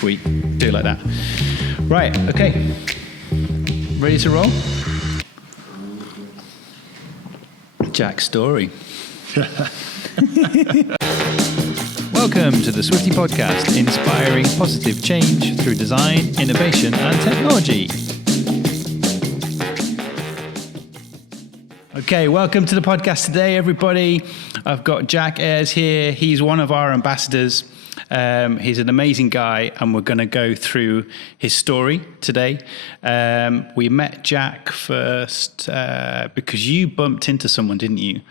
if we do it like that. Right, okay. Ready to roll? Jack's story. Welcome to the Swifty podcast, inspiring positive change through design, innovation, and technology. Okay, welcome to the podcast today, everybody. I've got Jack Eyers here. He's one of our ambassadors. He's an amazing guy, and we're going to go through his story today. We met Jack first because you bumped into someone, didn't you,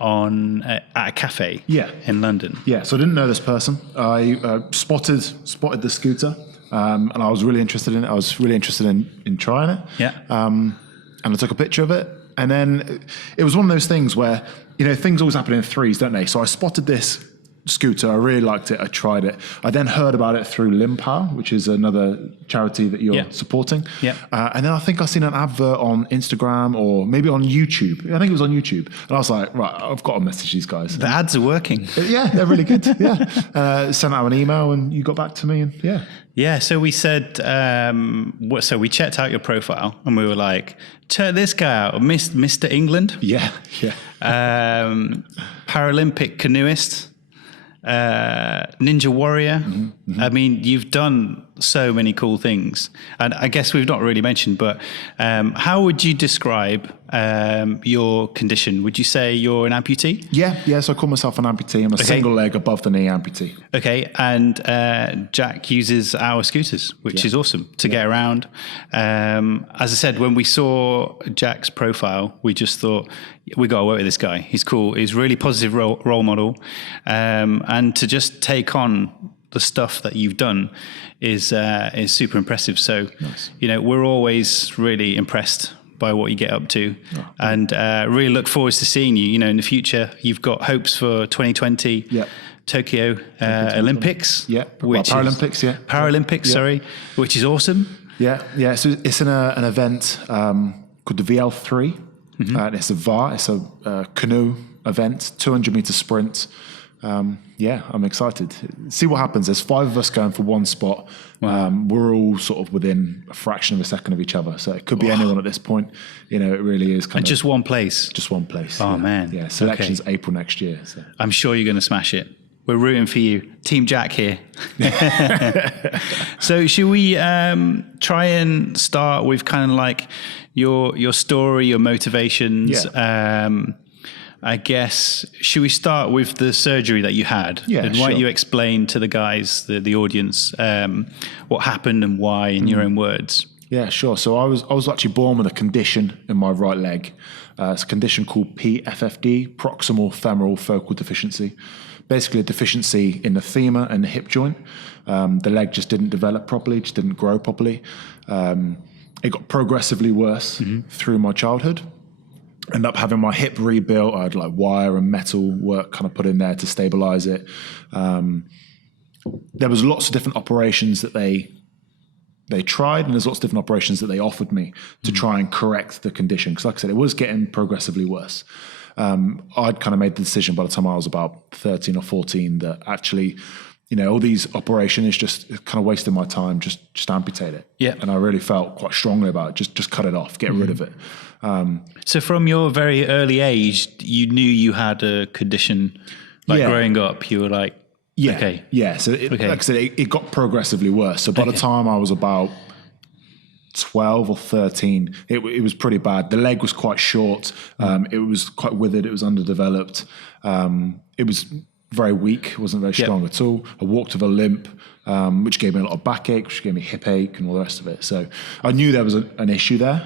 at a cafe in London? Yeah, so I didn't know this person. I spotted the scooter, and I was really interested in it. I was really interested in trying it. Yeah. And I took a picture of it. And then it was one of those things where, things always happen in threes, don't they? So I spotted this scooter. I really liked it. I tried it. I then heard about it through Limpower, which is another charity that you're supporting. Yeah. And then I think I seen an advert on Instagram or maybe on YouTube. I think it was on YouTube. And I was like, right, I've got to message these guys. The ads are working. Yeah, they're really good. Yeah. Sent out an email and you got back to me and yeah. Yeah, so we said, so we checked out your profile and we were like, check this guy out, Mr. England. Yeah. Paralympic canoeist, ninja warrior. Mm-hmm. I mean, you've done so many cool things. And I guess we've not really mentioned, but how would you describe your condition? Would you say you're an amputee? Yeah. So I call myself an amputee. I'm a single leg above the knee amputee. Okay. And Jack uses our scooters, which is awesome to get around. As I said, when we saw Jack's profile, we just thought, we got to work with this guy. He's cool. He's a really positive role model. And to just take on the stuff that you've done is super impressive. So, nice. We're always really impressed by what you get up to, and really look forward to seeing you. In the future, you've got hopes for 2020 Tokyo Olympics, Paralympics, sorry, which is awesome. Yeah. So it's an event called the VL3. Mm-hmm. And it's a VAR, it's a canoe event, 200-meter sprint. I'm excited. See what happens. There's 5 of us going for one spot. Wow. We're all sort of within a fraction of a second of each other. So it could be anyone at this point. It really is kind of... just one place? Just one place. Oh, man. Yeah, selection's April next year. So. I'm sure you're going to smash it. We're rooting for you. Team Jack here. So should we try and start with kind of like your story, your motivations? Yeah. I guess, should we start with the surgery that you had? Yeah, and why don't you explain to the guys, the audience, what happened and why in your own words? Yeah, sure. So I was actually born with a condition in my right leg. It's a condition called PFFD, proximal femoral focal deficiency. Basically a deficiency in the femur and the hip joint. The leg just didn't develop properly, just didn't grow properly. It got progressively worse through my childhood. Ended up having my hip rebuilt. I had like wire and metal work kind of put in there to stabilize it. There was lots of different operations that they tried, and there's lots of different operations that they offered me to try and correct the condition. Because like I said, it was getting progressively worse. I'd kind of made the decision by the time I was about 13 or 14 that actually, all these operations is just kind of wasting my time. Just amputate it. Yeah. And I really felt quite strongly about it. Just cut it off, get rid of it. So from your very early age, you knew you had a condition. Growing up, you were like, okay. Yeah. So like I said, it got progressively worse. So by the time I was about 12 or 13, it was pretty bad. The leg was quite short. It was quite withered. It was underdeveloped. It was very weak. It wasn't very strong at all. I walked with a limp, which gave me a lot of backache, which gave me hip ache and all the rest of it. So I knew there was an issue there.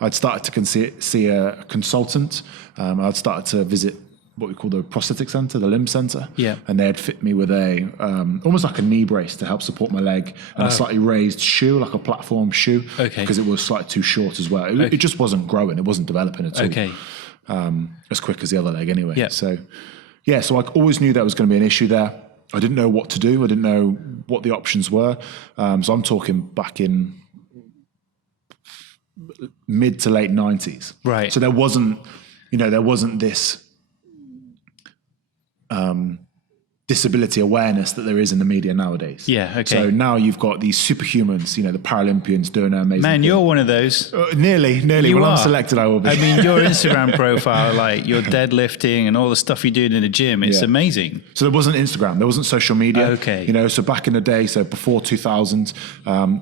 I'd started to see a consultant. I'd started to visit what we call the prosthetic center, the limb center. Yeah. And they'd fit me with a, almost like a knee brace to help support my leg, and a slightly raised shoe, like a platform shoe. Okay. Because it was slightly too short as well. It just wasn't growing. It wasn't developing at all. Okay. As quick as the other leg anyway. Yeah. So I always knew there was going to be an issue there. I didn't know what to do. I didn't know what the options were. So I'm talking back in mid to late 90s. Right. So there wasn't this disability awareness that there is in the media nowadays. Yeah, okay. So now you've got these superhumans, the Paralympians doing an amazing Man, thing. you're one of those. Nearly. You When are. I'm selected, I will be. I mean, your Instagram profile, like your deadlifting and all the stuff you're doing in the gym, it's amazing. So there wasn't Instagram, there wasn't social media. Okay. So back in the day, so before 2000,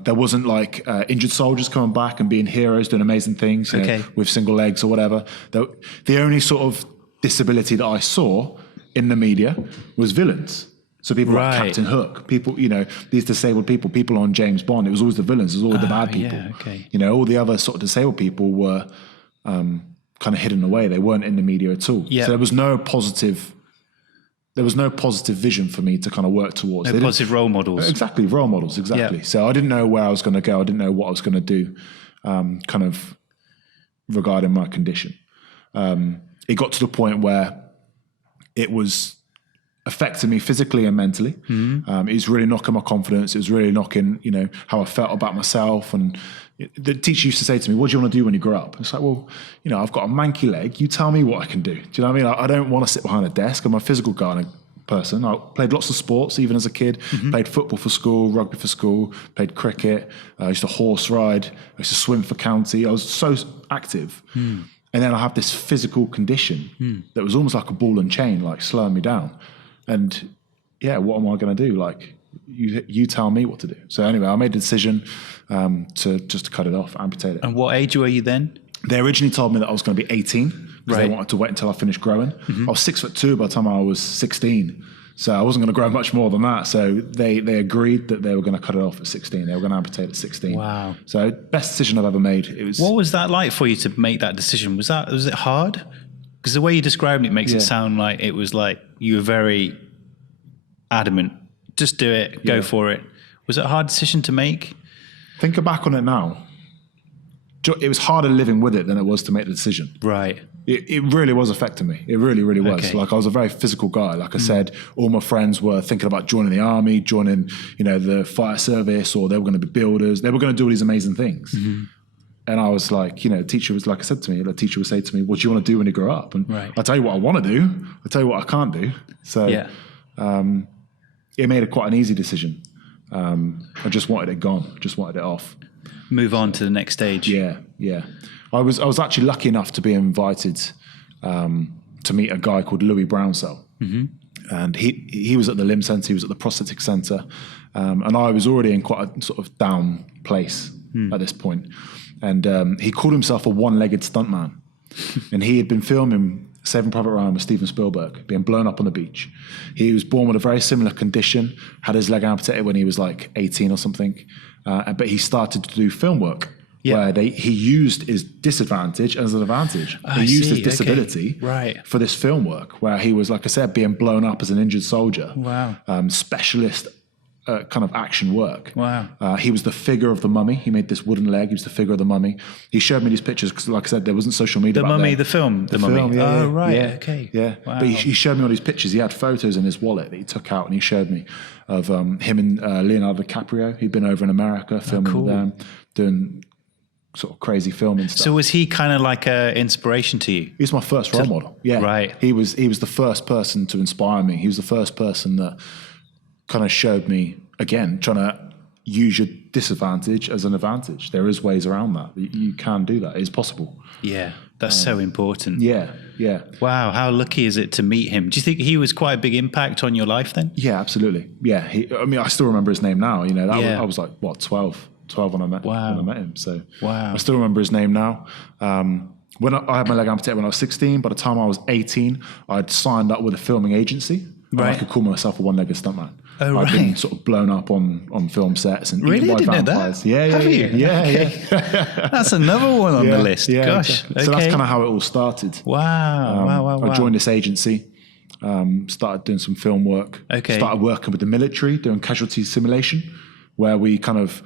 there wasn't like injured soldiers coming back and being heroes, doing amazing things with single legs or whatever. The only sort of disability that I saw in the media was villains. So people like Captain Hook, people, these disabled people on James Bond, it was always the villains, it was always the bad people. Yeah, okay. All the other sort of disabled people were kind of hidden away. They weren't in the media at all. Yeah. So there was no positive vision for me to kind of work towards. No positive role models. Exactly, role models, exactly. Yeah. So I didn't know where I was going to go. I didn't know what I was going to do kind of regarding my condition. It got to the point where it was affecting me physically and mentally. Mm-hmm. It was really knocking my confidence. It was really knocking, how I felt about myself. And the teacher used to say to me, what do you want to do when you grow up? It's like, well, I've got a manky leg. You tell me what I can do. Do you know what I mean? I don't want to sit behind a desk. I'm a physical person. I played lots of sports, even as a kid. Mm-hmm. Played football for school, rugby for school, played cricket. I used to horse ride. I used to swim for county. I was so active. Mm. And then I have this physical condition that was almost like a ball and chain, like slowing me down. And what am I going to do? Like, you tell me what to do. So anyway, I made the decision to cut it off, amputate it. And what age were you then? They originally told me that I was going to be 18 because they wanted to wait until I finished growing. Mm-hmm. I was 6'2" by the time I was 16. So I wasn't going to grow much more than that. So they agreed that they were going to cut it off at 16. They were going to amputate at 16. Wow. So best decision I've ever made. What was that like for you to make that decision? Was it hard? Because the way you described it makes it sound like it was like you were very adamant. Just do it. Go for it. Was it a hard decision to make? Thinking back on it now, it was harder living with it than it was to make the decision. Right. It really was affecting me. It really, really was. Okay. Like, I was a very physical guy. Like I said, all my friends were thinking about joining the army, joining, the fire service, or they were going to be builders. They were going to do all these amazing things. Mm-hmm. And I was like, the teacher was, like I said to me, the teacher would say to me, what do you want to do when you grow up? And I'll tell you what I want to do. I'll tell you what I can't do. So it made it quite an easy decision. I just wanted it gone. Just wanted it off. Move on to the next stage. Yeah. I was actually lucky enough to be invited to meet a guy called Louie Brownsell. Mm-hmm. And he was at the limb centre, he was at the prosthetic centre. And I was already in quite a sort of down place at this point. And he called himself a one-legged stuntman. And he had been filming Saving Private Ryan with Steven Spielberg, being blown up on the beach. He was born with a very similar condition, had his leg amputated when he was like 18 or something. But he started to do film work where he used his disadvantage as an advantage. He used his disability for this film work where he was, like I said, being blown up as an injured soldier. Wow. Specialist kind of action work. Wow. He was the figure of the mummy. He made this wooden leg. He was the figure of the mummy. He showed me these pictures because, like I said, there wasn't social media back Mummy, then. the film. The Mummy. Okay. Yeah. Wow. But he showed me all these pictures. He had photos in his wallet that he took out and he showed me of him and Leonardo DiCaprio. He'd been over in America filming with them, doing sort of crazy filming stuff. So was he kind of like an inspiration to you? He was my first role model. Yeah. Right. He was the first person to inspire me. He was the first person that kind of showed me, again, trying to use your disadvantage as an advantage. There is ways around that. You can do that. It's possible. Yeah, that's so important. Yeah. Wow, how lucky is it to meet him? Do you think he was quite a big impact on your life then? Yeah, absolutely. Yeah, I still remember his name now. I was like, 12 when I met him. So I still remember his name now. When I had my leg amputated when I was 16, by the time I was 18, I'd signed up with a filming agency. And I could call myself a one-legged stuntman. Oh, I've been sort of blown up on film sets and really? eaten by I didn't vampires. know that. Have you? Yeah. That's another one on the list. Gosh. Okay. So that's kind of how it all started. Wow. I joined this agency, started doing some film work. Okay. Started working with the military, doing casualty simulation, where we kind of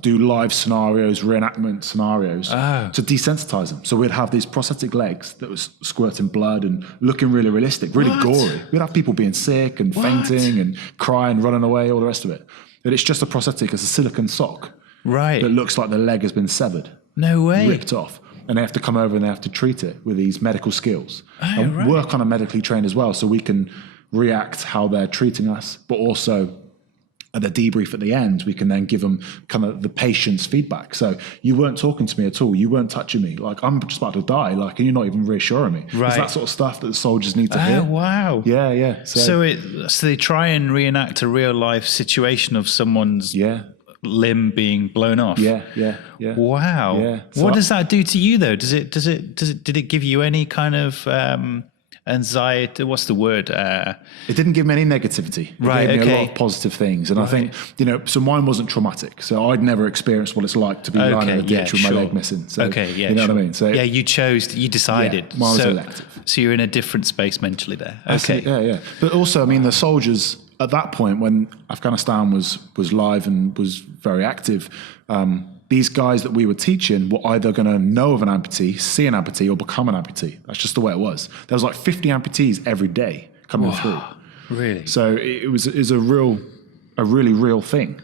do live scenarios, reenactment scenarios to desensitize them. So we'd have these prosthetic legs that was squirting blood and looking really realistic, really gory. We'd have people being sick and fainting and crying, running away, all the rest of it. But it's just a prosthetic, it's a silicone sock. Right. That looks like the leg has been severed. No way. Ripped off. And they have to come over and they have to treat it with these medical skills. And work on a medically trained as well, so we can react how they're treating us, but also at the debrief at the end, we can then give them kind of the patient's feedback. So you weren't talking to me at all. You weren't touching me. Like, I'm just about to die. Like, and you're not even reassuring me. Right. It's that sort of stuff that the soldiers need to hear. Oh, wow. Yeah, yeah. So they try and reenact a real life situation of someone's limb being blown off. Yeah. Wow. Yeah. So what does that do to you though? Did it give you any kind of anxiety? What's the word? It didn't give me any negativity. It gave me a lot of positive things. And I think, so mine wasn't traumatic. So I'd never experienced what it's like to be lying in a ditch with my leg missing. So, you know what I mean? So you decided. Mine was elective. So you're in a different space mentally there. Okay. Yeah. But also, I mean, the soldiers at that point when Afghanistan was live and was very active, these guys that we were teaching were either going to know of an amputee, see an amputee, or become an amputee. That's just the way it was. There was like 50 amputees every day coming through. Really? So it was a really real thing.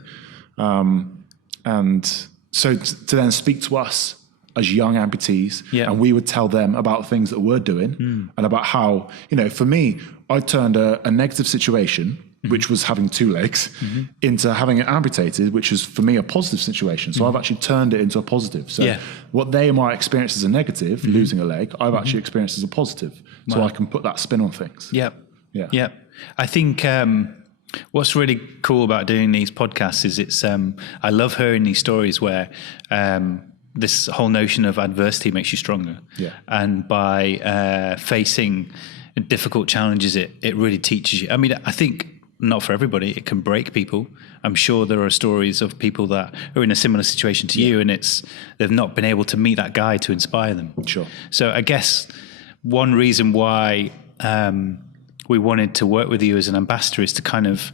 And so to then speak to us as young amputees, and we would tell them about things that we're doing and about how, for me, I turned a negative situation, which was having two legs, into having it amputated, which is for me a positive situation. So I've actually turned it into a positive. So what they might experience as a negative, losing a leg, I've actually experienced as a positive. So I can put that spin on things. Yep. I think what's really cool about doing these podcasts is I love hearing these stories where this whole notion of adversity makes you stronger. And by facing difficult challenges, it really teaches you. I mean, I think not for everybody, it can break people. I'm sure there are stories of people that are in a similar situation to you, and they've not been able to meet that guy to inspire them. Sure. So I guess one reason why we wanted to work with you as an ambassador is to kind of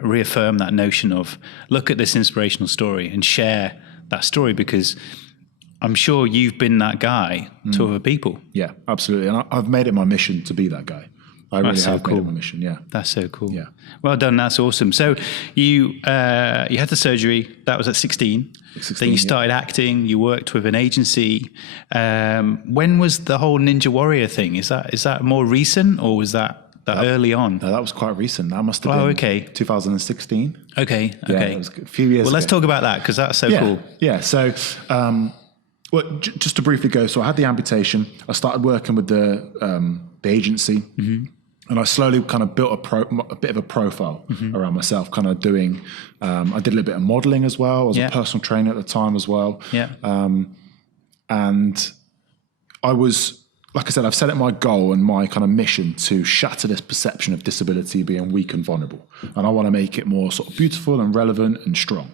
reaffirm that notion of look at this inspirational story and share that story, because I'm sure you've been that guy to other people. Yeah, absolutely. And I've made it my mission to be that guy. I really have made it my mission, That's so cool. Yeah. Well done, that's awesome. So you had the surgery, that was at 16. Then you started acting, you worked with an agency. When was the whole Ninja Warrior thing? Is that more recent, or was that early on? No, that was quite recent. That must have been 2016. Okay. Yeah, it was a few years ago. Well, let's talk about that, because that's so cool. Yeah, so just to briefly go, so I had the amputation. I started working with the agency. And I slowly kind of built a bit of a profile around myself, kind of doing, I did a little bit of modeling as well. I was a personal trainer at the time as well. And I was, like I said, I've set it my goal and my kind of mission to shatter this perception of disability being weak and vulnerable. And I want to make it more sort of beautiful and relevant and strong.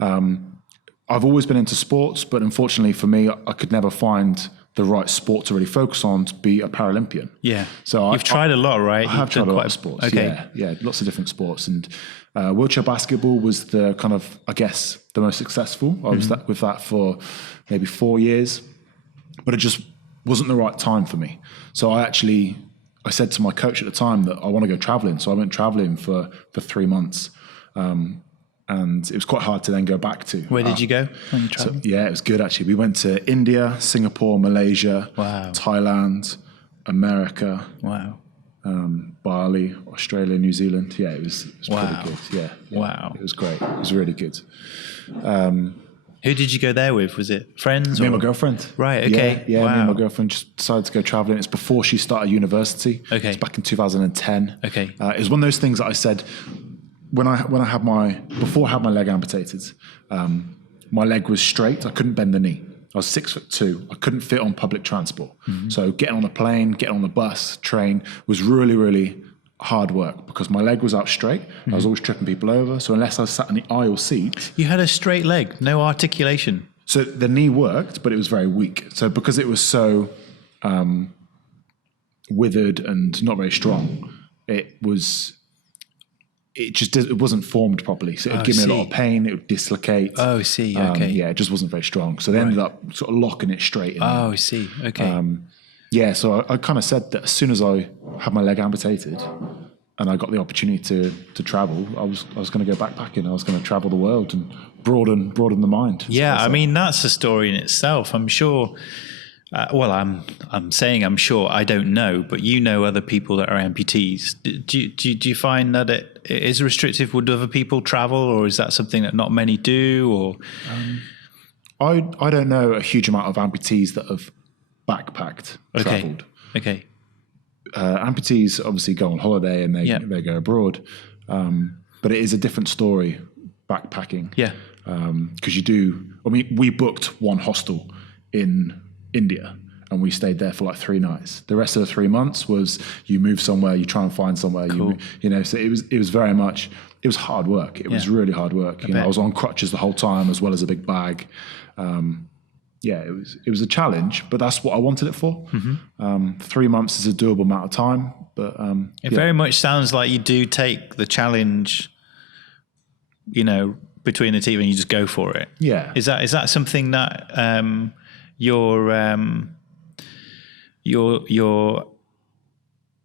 I've always been into sports, but unfortunately for me, I could never find the right sport to really focus on to be a Paralympian. Yeah. So you've tried a lot, right? I have tried a lot of sports. Okay. Yeah, lots of different sports. And wheelchair basketball was the kind of, I guess, the most successful. I was with that for maybe 4 years, but it just wasn't the right time for me. So I said to my coach at the time that I want to go traveling. So I went traveling for 3 months. And it was quite hard to then go back to. Where did you go when you traveled? So, it was good actually. We went to India, Singapore, Malaysia, Thailand, America, Bali, Australia, New Zealand. Yeah, it was pretty good. Yeah. Wow. It was great. It was really good. Who did you go there with? Was it friends? Me and my girlfriend. Right, okay. Yeah, me and my girlfriend just decided to go traveling. It's before she started university. Okay. It's back in 2010. Okay. It was one of those things that I said, before I had my leg amputated, my leg was straight. I couldn't bend the knee. I was 6'2". I couldn't fit on public transport. So getting on a plane, getting on the bus, train was really, really hard work because my leg was out straight. I was always tripping people over. So unless I sat in the aisle seat. You had a straight leg, no articulation. So the knee worked, but it was very weak. So because it was so withered and not very strong, it wasn't formed properly. So it would give me a lot of pain. It would dislocate. Oh, I see. Okay. Yeah, it just wasn't very strong. So they ended up sort of locking it straight in. Oh, I see. Okay. So I kind of said that as soon as I had my leg amputated and I got the opportunity to travel, I was going to go backpacking. I was going to travel the world and broaden the mind. Yeah, I mean, that's a story in itself. I'm sure Well, I'm saying I'm sure. I don't know, but you know other people that are amputees. Do you find that it is restrictive? Would other people travel, or is that something that not many do? Or I don't know a huge amount of amputees that have backpacked, travelled. Okay. Amputees obviously go on holiday and they go abroad, but it is a different story backpacking. Yeah. Because you do. I mean, we booked one hostel in India and we stayed there for like 3 nights. The rest of the 3 months was you move somewhere, you try and find somewhere. Cool. You know, so it was very much. It was hard work. It was really hard work. I was on crutches the whole time as well as a big bag. It was a challenge, but that's what I wanted it for. 3 months is a doable amount of time, but it very much sounds like you do take the challenge, between the team and you just go for it. Yeah. Is that something that your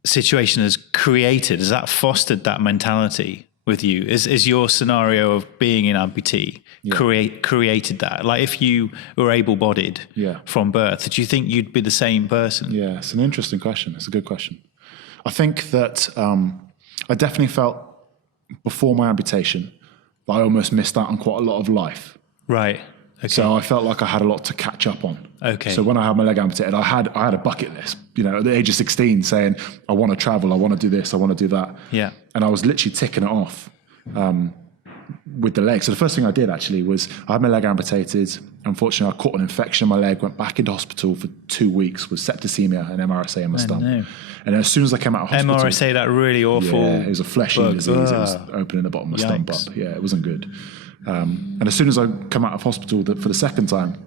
situation has created? Has that fostered that mentality with you? Is your scenario of being an amputee created that? Like if you were able-bodied from birth, do you think you'd be the same person? Yeah, it's an interesting question. It's a good question. I think that I definitely felt before my amputation that I almost missed out on quite a lot of life. Right. Okay. So I felt like I had a lot to catch up on. Okay. So when I had my leg amputated, I had a bucket list, at the age of 16 saying, I want to travel, I want to do this, I want to do that. Yeah. And I was literally ticking it off with the leg. So the first thing I did actually was I had my leg amputated. Unfortunately, I caught an infection in my leg, went back into hospital for 2 weeks with septicemia and MRSA in my stump. No. And as soon as I came out of hospital... MRSA, that really awful... Yeah, it was a fleshy disease. It was opening the bottom of my stump up. Yeah, it wasn't good. And as soon as I come out of hospital for the second time,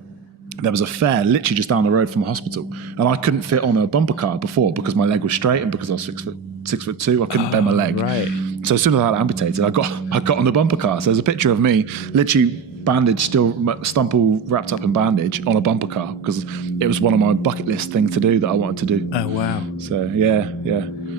there was a fair literally just down the road from the hospital. And I couldn't fit on a bumper car before because my leg was straight and because I was 6'2", I couldn't bend my leg. Right. So as soon as I had it amputated, I got on the bumper car. So there's a picture of me, literally bandaged, still stump all wrapped up in bandage on a bumper car because it was one of my bucket list things to do that I wanted to do. Oh, wow. So, yeah.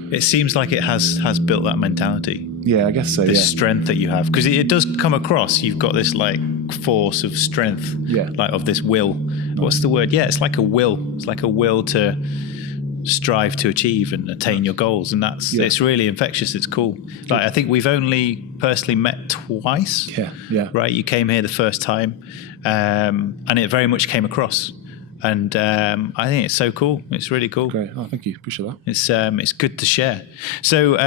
It seems like it has built that mentality. Yeah, I guess so, this strength that you have. Because it does come across, you've got this like force of strength, like of this will. What's the word? Yeah, it's like a will. It's like a will to strive to achieve and attain your goals. And it's really infectious. It's cool. Like I think we've only personally met twice. Yeah. Right? You came here the first time and it very much came across. And I think it's so cool. It's really cool. Great. Oh, thank you. Appreciate that. It's good to share. So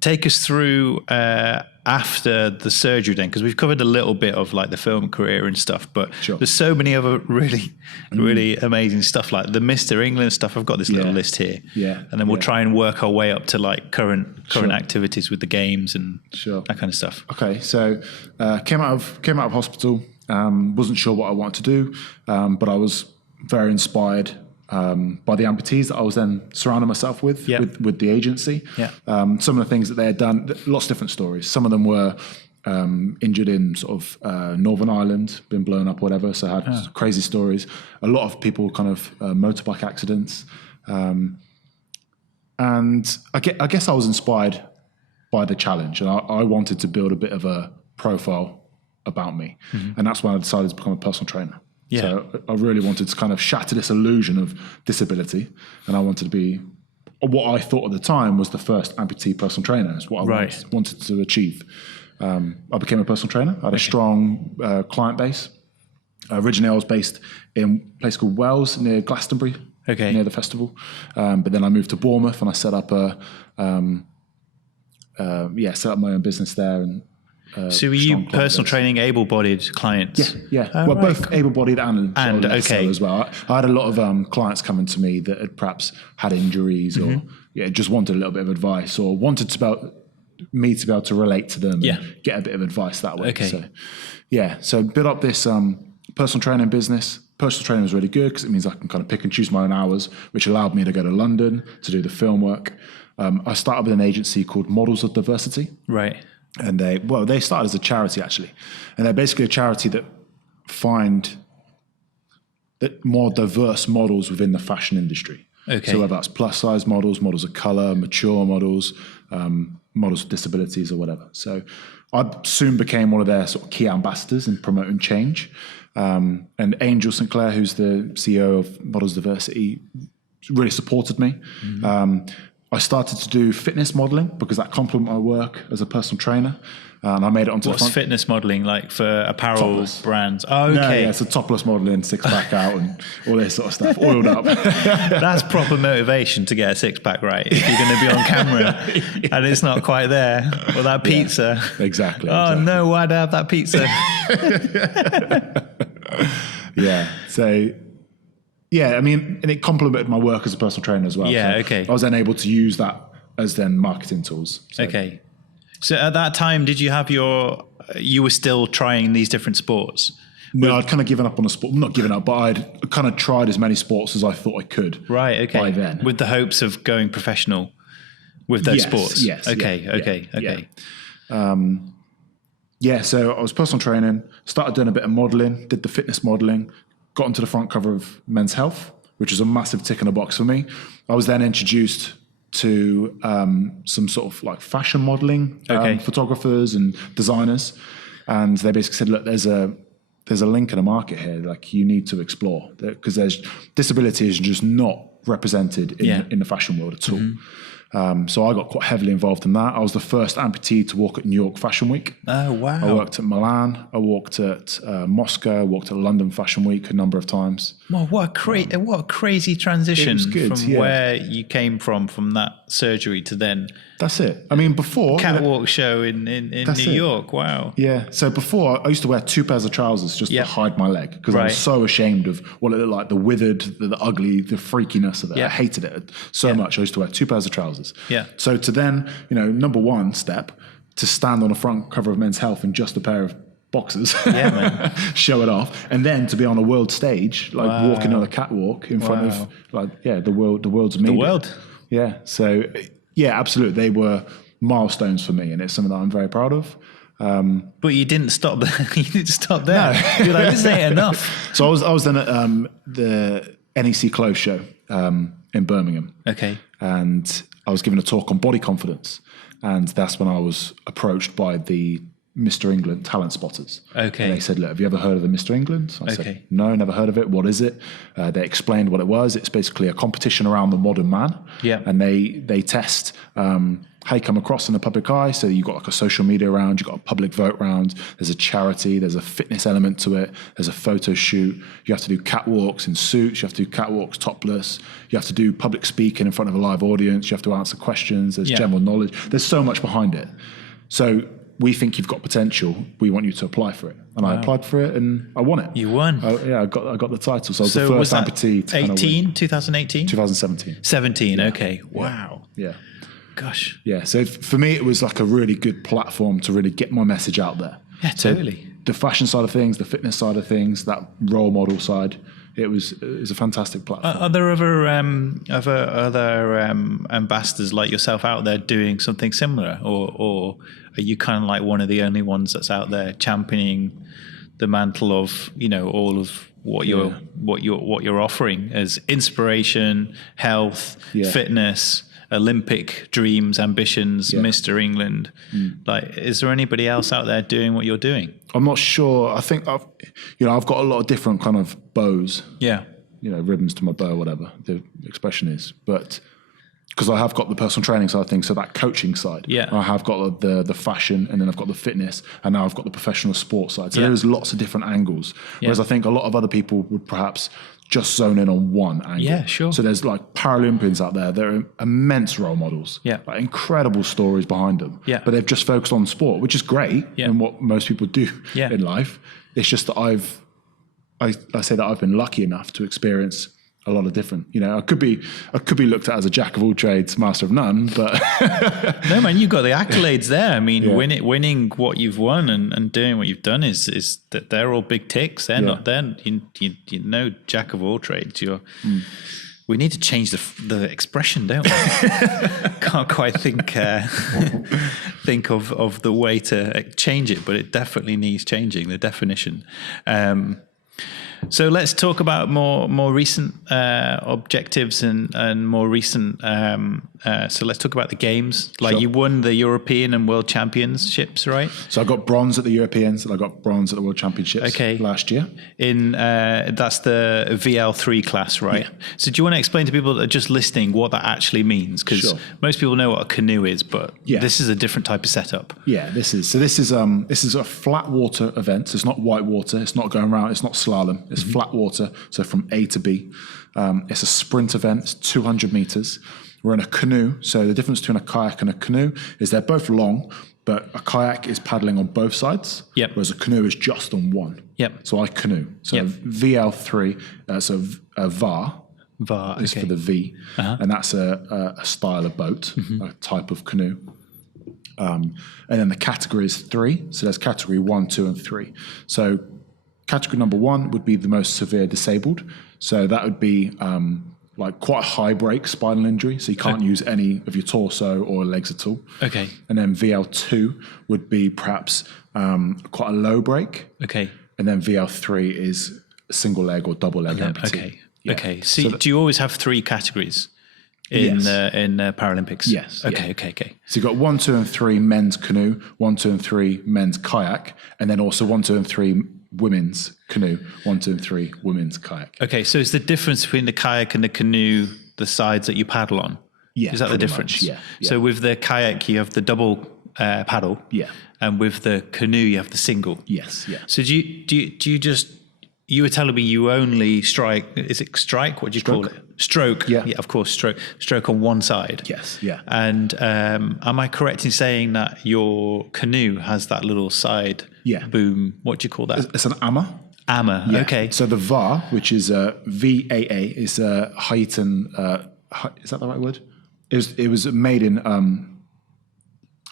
take us through after the surgery then, because we've covered a little bit of like the film career and stuff, but there's so many other really amazing stuff like the Mr. England stuff. I've got this little list here. Yeah. And then we'll try and work our way up to like current activities with the games and that kind of stuff. Okay. So came out of hospital. Wasn't sure what I wanted to do, but I was very inspired by the amputees that I was then surrounding myself with the agency. Yeah. Some of the things that they had done, lots of different stories. Some of them were injured in sort of Northern Ireland, been blown up, whatever. So I had crazy stories. A lot of people kind of motorbike accidents. And I guess I was inspired by the challenge, and I wanted to build a bit of a profile about me. And that's when I decided to become a personal trainer. Yeah. So I really wanted to kind of shatter this illusion of disability, and I wanted to be what I thought at the time was the first amputee personal trainer. It's what I wanted to achieve. I became a personal trainer. I had a strong client base. Originally, I was based in a place called Wells near Glastonbury, near the festival. But then I moved to Bournemouth and I set up set up my own business there. And so were you personal training able-bodied clients? Yeah. Oh, both able-bodied and okay as well. I had a lot of clients coming to me that had perhaps had injuries or just wanted a little bit of advice or wanted me to be able to relate to them and get a bit of advice that way. Okay. So built up this personal training business. Personal training was really good because it means I can kind of pick and choose my own hours, which allowed me to go to London to do the film work. I started with an agency called Models of Diversity. Right. And they started as a charity actually, and they're basically a charity that find that more diverse models within the fashion industry. Okay. So whether that's plus size models, models of color, mature models, models with disabilities or whatever. So I soon became one of their sort of key ambassadors in promoting change. And Angel Sinclair, who's the CEO of Models Diversity, really supported me. I started to do fitness modeling because that complemented my work as a personal trainer. And I made it onto What's fitness modeling like for apparel Topless. brands? Oh, okay. No, yeah, it's a topless modeling, six pack out and all this sort of stuff, oiled up. That's proper motivation to get a six pack right. If you're going to be on camera and it's not quite there, or that pizza. Yeah, exactly. Oh exactly. no, why'd I have that pizza? Yeah. So, yeah, I mean, and it complemented my work as a personal trainer as well. Yeah, so okay. I was then able to use that as then marketing tools. So, Okay. So at that time, did you have you were still trying these different sports? No, I'd kind of given up on the sport. Not given up, but I'd kind of tried as many sports as I thought I could. Right, okay. By then. With the hopes of going professional with those sports? Yes. Okay. Yeah, so I was personal training, started doing a bit of modeling, did the fitness modeling, got onto the front cover of Men's Health, which is a massive tick in the box for me. I was then introduced to some sort of like fashion modeling photographers and designers, and they basically said, look, there's a link in the market here, like you need to explore, because there's disability is just not represented in the fashion world at all. So I got quite heavily involved in that. I was the first amputee to walk at New York Fashion Week. Oh, wow. I worked at Milan. I walked at Moscow. I walked at London Fashion Week a number of times. Well, what a crazy transition good, from where you came from that surgery to then. That's it. I mean, before... Catwalk show in New York. Wow. Yeah. So before, I used to wear 2 pairs of trousers just to hide my leg because I was so ashamed of what it looked like, the withered, the ugly, the freakiness of it. I hated it so much. I used to wear 2 pairs of trousers. Yeah. So to then, number one step, to stand on the front cover of Men's Health in just a pair of boxers, show it off, and then to be on a world stage, like walking on a catwalk in front of the world's media. The world. Yeah. So yeah, absolutely. They were milestones for me, and it's something that I'm very proud of. But you didn't stop there. You didn't stop there. No. You're like, this ain't enough. So I was then at the NEC Close show in Birmingham. Okay. And I was given a talk on body confidence, and that's when I was approached by the Mr. England talent spotters. Okay. And they said, look, have you ever heard of the Mr. England? So I said, no, never heard of it. What is it? They explained what it was. It's basically a competition around the modern man. Yeah. And they test how you come across in the public eye. So you've got like a social media round, you've got a public vote round, there's a charity, there's a fitness element to it, there's a photo shoot. You have to do catwalks in suits, you have to do catwalks topless, you have to do public speaking in front of a live audience, you have to answer questions, there's general knowledge. There's so much behind it. So we think you've got potential. We want you to apply for it. And I applied for it and I won it. You won? I got the title. So I was the first amputee to 2018? 2017. 17, okay. Wow. Yeah. Gosh. Yeah, so for me, it was like a really good platform to really get my message out there. Yeah, totally. So the fashion side of things, the fitness side of things, that role model side, it was a fantastic platform. Are there other ambassadors like yourself out there doing something similar, or are you kind of like one of the only ones that's out there championing the mantle of all of what you're offering as inspiration, health, fitness, Olympic dreams, ambitions, Mr. England? Like, is there anybody else out there doing what you're doing? I'm not sure. I think I've got a lot of different kind of bows. Yeah. Ribbons to my bow, whatever the expression is. But because I have got the personal training side of things, so that coaching side. Yeah. I have got the fashion, and then I've got the fitness, and now I've got the professional sports side. So there's lots of different angles. Whereas I think a lot of other people would perhaps just zone in on one angle. Yeah, sure. So there's like Paralympians out there. They're immense role models. Yeah. Like incredible stories behind them. Yeah. But they've just focused on sport, which is great and what most people do in life. It's just that I say that I've been lucky enough to experience a lot of different, I could be looked at as a jack of all trades, master of none, but no, man, you've got the accolades there. I mean, winning what you've won and doing what you've done is that they're all big ticks. They're not then jack of all trades. We need to change the expression, don't we? Can't quite think of the way to change it, but it definitely needs changing, the definition. So let's talk about more recent objectives and more recent. So let's talk about the games. Like you won the European and World Championships, right? So I got bronze at the Europeans and I got bronze at the World Championships last year. In that's the VL3 class, right? Yeah. So do you want to explain to people that are just listening what that actually means? Because most people know what a canoe is, but this is a different type of setup. Yeah, this is a flat water event. So it's not white water. It's not going around. It's not slalom. It's flat water. So from A to B. It's a sprint event. It's 200 meters. We're in a canoe. So the difference between a kayak and a canoe is they're both long, but a kayak is paddling on both sides, whereas a canoe is just on one. So I canoe. So VL3, so a VAR. VAR is for the V, and that's a style of boat, a type of canoe. And then the category is 3. So there's category 1, 2, and 3. So category number 1 would be the most severe disabled. So that would be like quite a high break spinal injury. So you can't use any of your torso or legs at all. Okay. And then VL2 would be perhaps quite a low break. Okay. And then VL3 is a single leg or double leg amputee. Okay. Yeah. Okay. So do you always have 3 categories in Paralympics? Yes. Okay. So you've got 1, 2, and 3 men's canoe, 1, 2, and 3 men's kayak, and then also 1, 2, and 3 women's canoe, 1, 2, and 3 women's kayak. Okay, so is the difference between the kayak and the canoe the sides that you paddle on? Yeah, is that the difference? Much, yeah. So with the kayak, you have the double paddle. Yeah. And with the canoe, you have the single. Yes. Yeah. So do you just? You were telling me you only strike. Is it strike? What do you call it? Stroke. Yeah. Of course. Stroke on one side. Yes. Yeah. And am I correct in saying that your canoe has that little side? Yeah. Boom. What do you call that? It's an AMA. AMA. Yeah. Okay. So the VAR, which is VAA, is Haitian. Is that the right word? It was made in.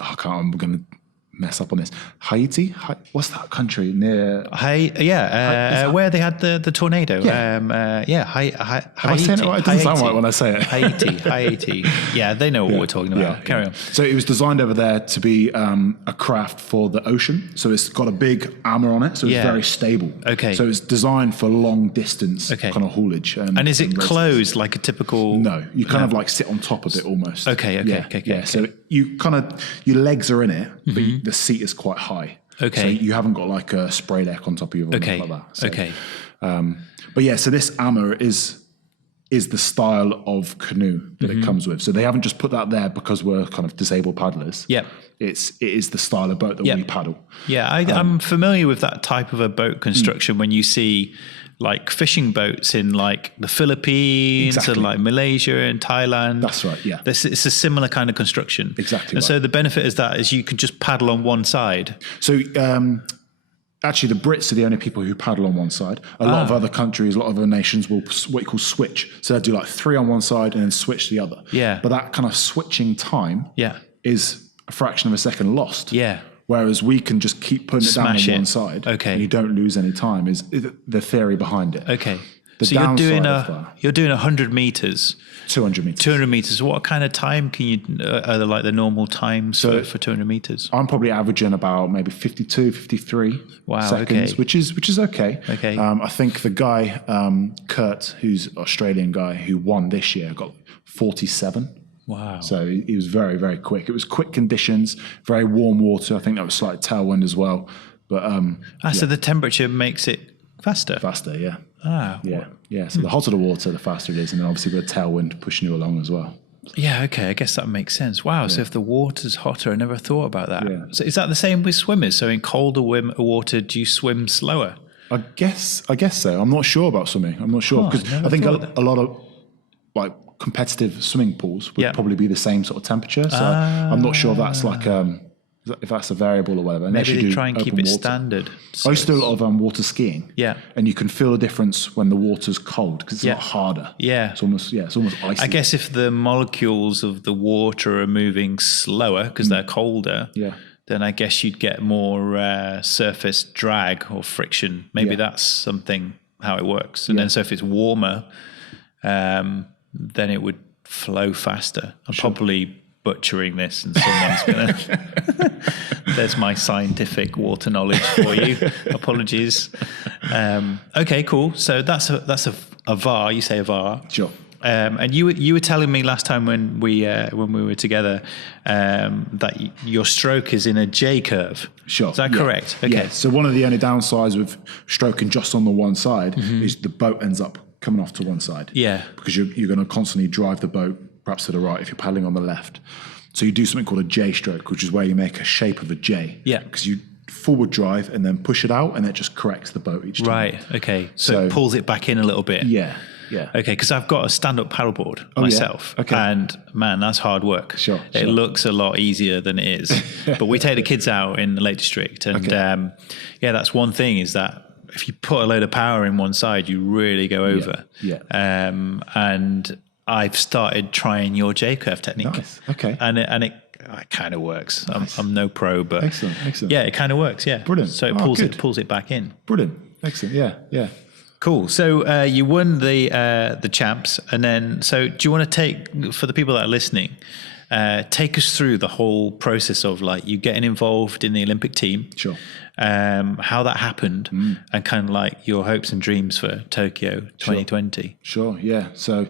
I can't. I'm going to mess up on this. Haiti? What's that country near? Where they had the tornado. Am I Haiti. saying it right? It doesn't sound right when I say it. Haiti. Yeah, they know what we're talking about. Yeah, Carry on. So it was designed over there to be a craft for the ocean. So it's got a big armor on it, so it's very stable. Okay. So it's designed for long distance kind of haulage. And is it closed like a typical? No, you kind of like sit on top of it almost. Okay. Yeah. So you kind of, your legs are in it, but the seat is quite high. Okay. So you haven't got like a spray deck on top of you or anything like that. So, okay. But yeah, so this AMA is the style of canoe that it comes with. So they haven't just put that there because we're kind of disabled paddlers. Yep. It is the style of boat that we paddle. Yeah, I'm familiar with that type of a boat construction when you see like fishing boats in like the Philippines and like Malaysia and Thailand. That's right, yeah. It's a similar kind of construction. Exactly. And so the benefit is you can just paddle on one side. So actually the Brits are the only people who paddle on one side. A lot of other countries, a lot of other nations will what you call switch. So they'll do like 3 on one side and then switch the other. Yeah. But that kind of switching time is a fraction of a second lost. Yeah. Whereas we can just keep putting it down on one side. Okay. And you don't lose any time is the theory behind it. Okay. The so you're doing 100 meters. 200 meters. 200 meters. What kind of time can you, are like the normal times for 200 meters? I'm probably averaging about maybe 52, 53 seconds, which is okay. Okay. I think the guy, Kurt, who's an Australian guy who won this year, got 47. Wow. So he was very, very quick. It was quick conditions, very warm water. I think that was slight tailwind as well. But so the temperature makes it faster? Faster, yeah. Yeah. So the hotter the water, the faster it is. And then obviously with a tailwind pushing you along as well. Yeah, okay. I guess that makes sense. Wow. Yeah. So if the water's hotter, I never thought about that. Yeah. So is that the same with swimmers? So in colder water, do you swim slower? I guess so. I'm not sure about swimming. I'm not sure because I think a lot of like competitive swimming pools would probably be the same sort of temperature. So I'm not sure if that's like if that's a variable or whatever. Maybe they try and keep it standard. So I used to do a lot of water skiing. Yeah. And you can feel the difference when the water's cold because it's a lot harder. Yeah. It's almost icy. I guess if the molecules of the water are moving slower because they're colder, then I guess you'd get more surface drag or friction. Maybe that's something how it works. And then so if it's warmer, then it would flow faster and probably butchering this and someone's going to... There's my scientific water knowledge for you. Apologies. Okay, cool. So that's a VAR. You say a VAR. Sure. And you were telling me last time when we were together that your stroke is in a J curve. Sure. Is that correct? Okay. Yeah. So one of the only downsides with stroking just on the one side is the boat ends up coming off to one side. Yeah. Because you're going to constantly drive the boat perhaps to the right if you're paddling on the left. So you do something called a J stroke, which is where you make a shape of a J. Yeah. Because you forward drive and then push it out, and it just corrects the boat each time. Right. Okay. So it pulls it back in a little bit. Yeah. Yeah. Okay, because I've got a stand-up paddleboard myself, yeah? Okay. And man, that's hard work. Sure. It looks a lot easier than it is. But we take the kids out in the Lake District, and that's one thing is that if you put a load of power in one side, you really go over. Yeah. And I've started trying your J curve technique. Nice. Okay. And it kind of works. Nice. I'm no pro, but excellent. Yeah, it kind of works. Yeah. Brilliant. So it pulls it back in. Brilliant. Excellent. Yeah. Cool. So you won the champs, and then do you want to take, for the people that are listening, take us through the whole process of like you getting involved in the Olympic team, Sure. How that happened, and kind of like your hopes and dreams for Tokyo 2020. Sure. Yeah. So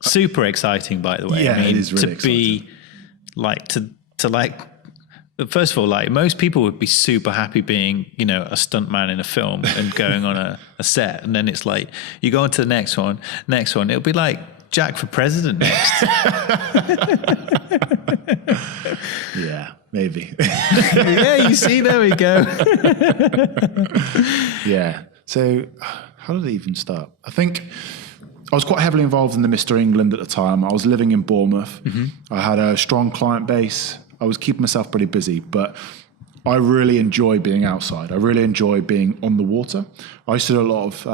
super exciting, by the way. Yeah, I mean, it is really to be like to like. First of all, like most people would be super happy being, a stuntman in a film and going on a set. And then it's like, you go on to the next one. It'll be like Jack for president next. Yeah, maybe. Yeah, you see, there we go. Yeah. So how did it even start? I think I was quite heavily involved in the Mr. England at the time. I was living in Bournemouth. I had a strong client base. I was keeping myself pretty busy, but I really enjoy being outside. I really enjoy being on the water. I used to do a lot of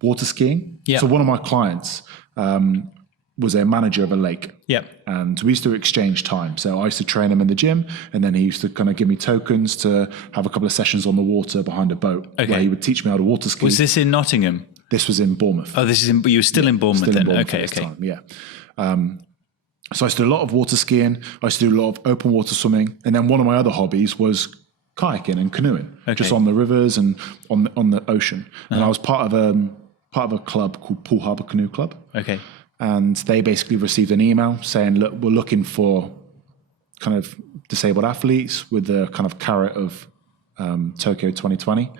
water skiing. Yeah. So one of my clients was a manager of a lake. Yeah. And we used to exchange time. So I used to train him in the gym, and then he used to kind of give me tokens to have a couple of sessions on the water behind a boat. Okay. Where he would teach me how to water ski. Was this in Nottingham? This was in Bournemouth. Oh, you were still in Bournemouth Still in then? Bournemouth at this time, yeah. So I used to do a lot of water skiing. I used to do a lot of open water swimming. And then one of my other hobbies was kayaking and canoeing, just on the rivers and on the ocean. And I was part of a club called Poole Harbour Canoe Club. Okay. And they basically received an email saying, look, we're looking for kind of disabled athletes with the kind of carrot of Tokyo 2020.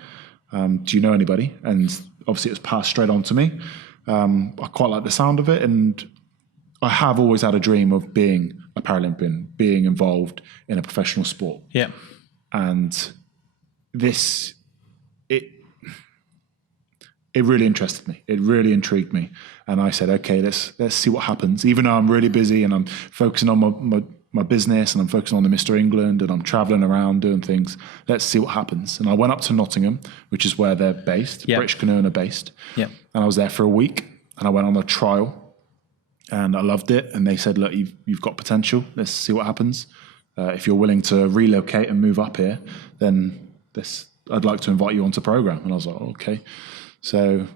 Do you know anybody? And obviously it was passed straight on to me. I quite like the sound of it, and I have always had a dream of being a Paralympian, being involved in a professional sport. Yeah. And it really interested me. It really intrigued me. And I said, okay, let's see what happens. Even though I'm really busy and I'm focusing on my business and I'm focusing on the Mr. England and I'm traveling around doing things, let's see what happens. And I went up to Nottingham, which is where they're based. Yep. British Canoeing are based. Yep. And I was there for a week, and I went on a trial. And I loved it. And they said, look, you've got potential. Let's see what happens. If you're willing to relocate and move up here, then I'd like to invite you onto program. And I was like, okay. So,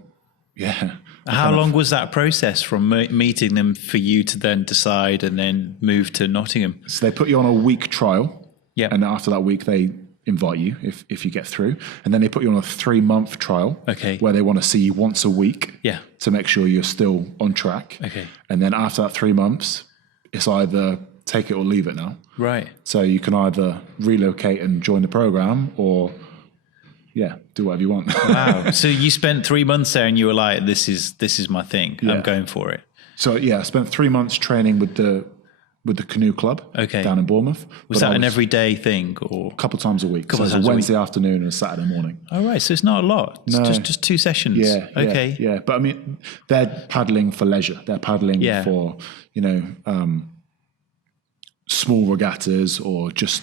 yeah. How long was that process from meeting them for you to then decide and then move to Nottingham? So they put you on a week trial. Yeah. And after that week, they invite you if you get through. And then they put you on a 3-month trial. Okay. Where they want to see you once a week. Yeah. To make sure you're still on track. Okay. And then after that 3 months, it's either take it or leave it now. Right. So you can either relocate and join the program, or do whatever you want. Wow. So you spent 3 months there and you were like, this is my thing. I'm going for it. So I spent 3 months training with the canoe club down in Bournemouth. Was that an everyday thing, or a couple of times a week? So Couple it's times a a week. Wednesday afternoon and a Saturday morning. Oh, right. So it's not a lot. It's just 2 sessions. Yeah. Okay. Yeah. But I mean, they're paddling for leisure. They're paddling for, small regattas or just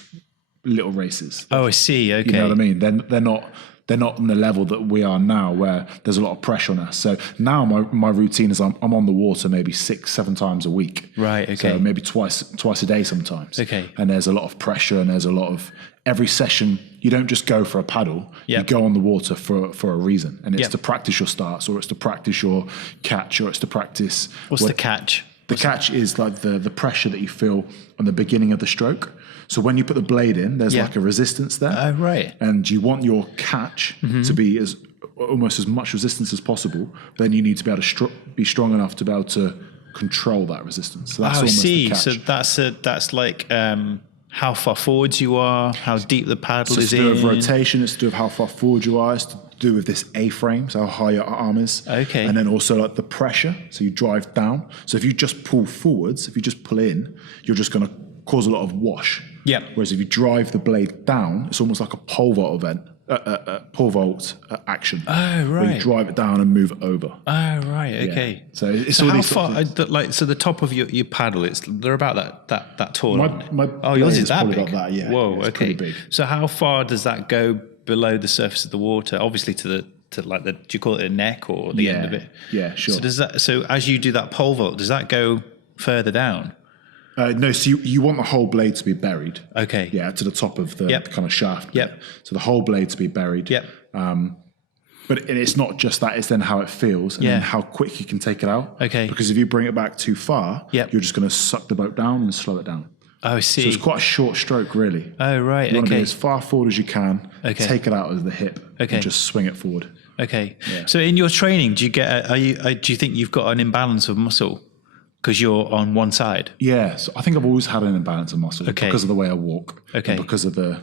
little races. Oh, I see. Okay. You know what I mean? They're not on the level that we are now, where there's a lot of pressure on us. So now my routine is I'm on the water maybe 6-7 times a week. Right. Okay. So maybe twice a day sometimes. Okay. And there's a lot of pressure, and there's a lot of every session. You don't just go for a paddle. Yep. You go on the water for a reason, and it's Yep. to practice your starts, or it's to practice your catch, or it's to practice. What's the catch? The catch is like the pressure that you feel on the beginning of the stroke. So when you put the blade in, there's like a resistance there. Oh, right. And you want your catch to be almost as much resistance as possible. But then you need to be able to be strong enough to be able to control that resistance. So that's almost the catch. So that's like how far forwards you are, how deep the paddle is in. It's to do with rotation. It's to do with how far forward you are. It's to do with this A-frame, so how high your arm is. Okay. And then also like the pressure. So you drive down. So if you just pull forwards, if you just pull in, you're just going to cause a lot of wash. Yeah. Whereas if you drive the blade down, it's almost like a pole vault event. Pole vault action. Oh, right. Where you drive it down and move over. Oh, right. Okay. Yeah. So it's so all how these far? sort of So the top of your paddle, they're about that tall. My yours blade is that probably big. got that, yeah. Whoa. Yeah, it's okay. pretty big. So how far does that go below the surface of the water? Obviously to like the. Do you call it a neck or the end of it? Yeah, sure. So as you do that pole vault, does that go further down? No, so you want the whole blade to be buried. Okay. Yeah, to the top of the kind of shaft. Yep. So the whole blade to be buried. Yep. But it's not just that, it's then how it feels and then how quick you can take it out. Okay. Because if you bring it back too far, Yep. you're just going to suck the boat down and slow it down. Oh, I see. So it's quite a short stroke, really. Oh, right. You want to Okay. be as far forward as you can, take it out of the hip, and just swing it forward. Okay. Yeah. So in your training, do you get? Do you think you've got an imbalance of muscle because you're on one side? Yeah. So I think I've always had an imbalance of muscle because of the way I walk. Okay. And because of the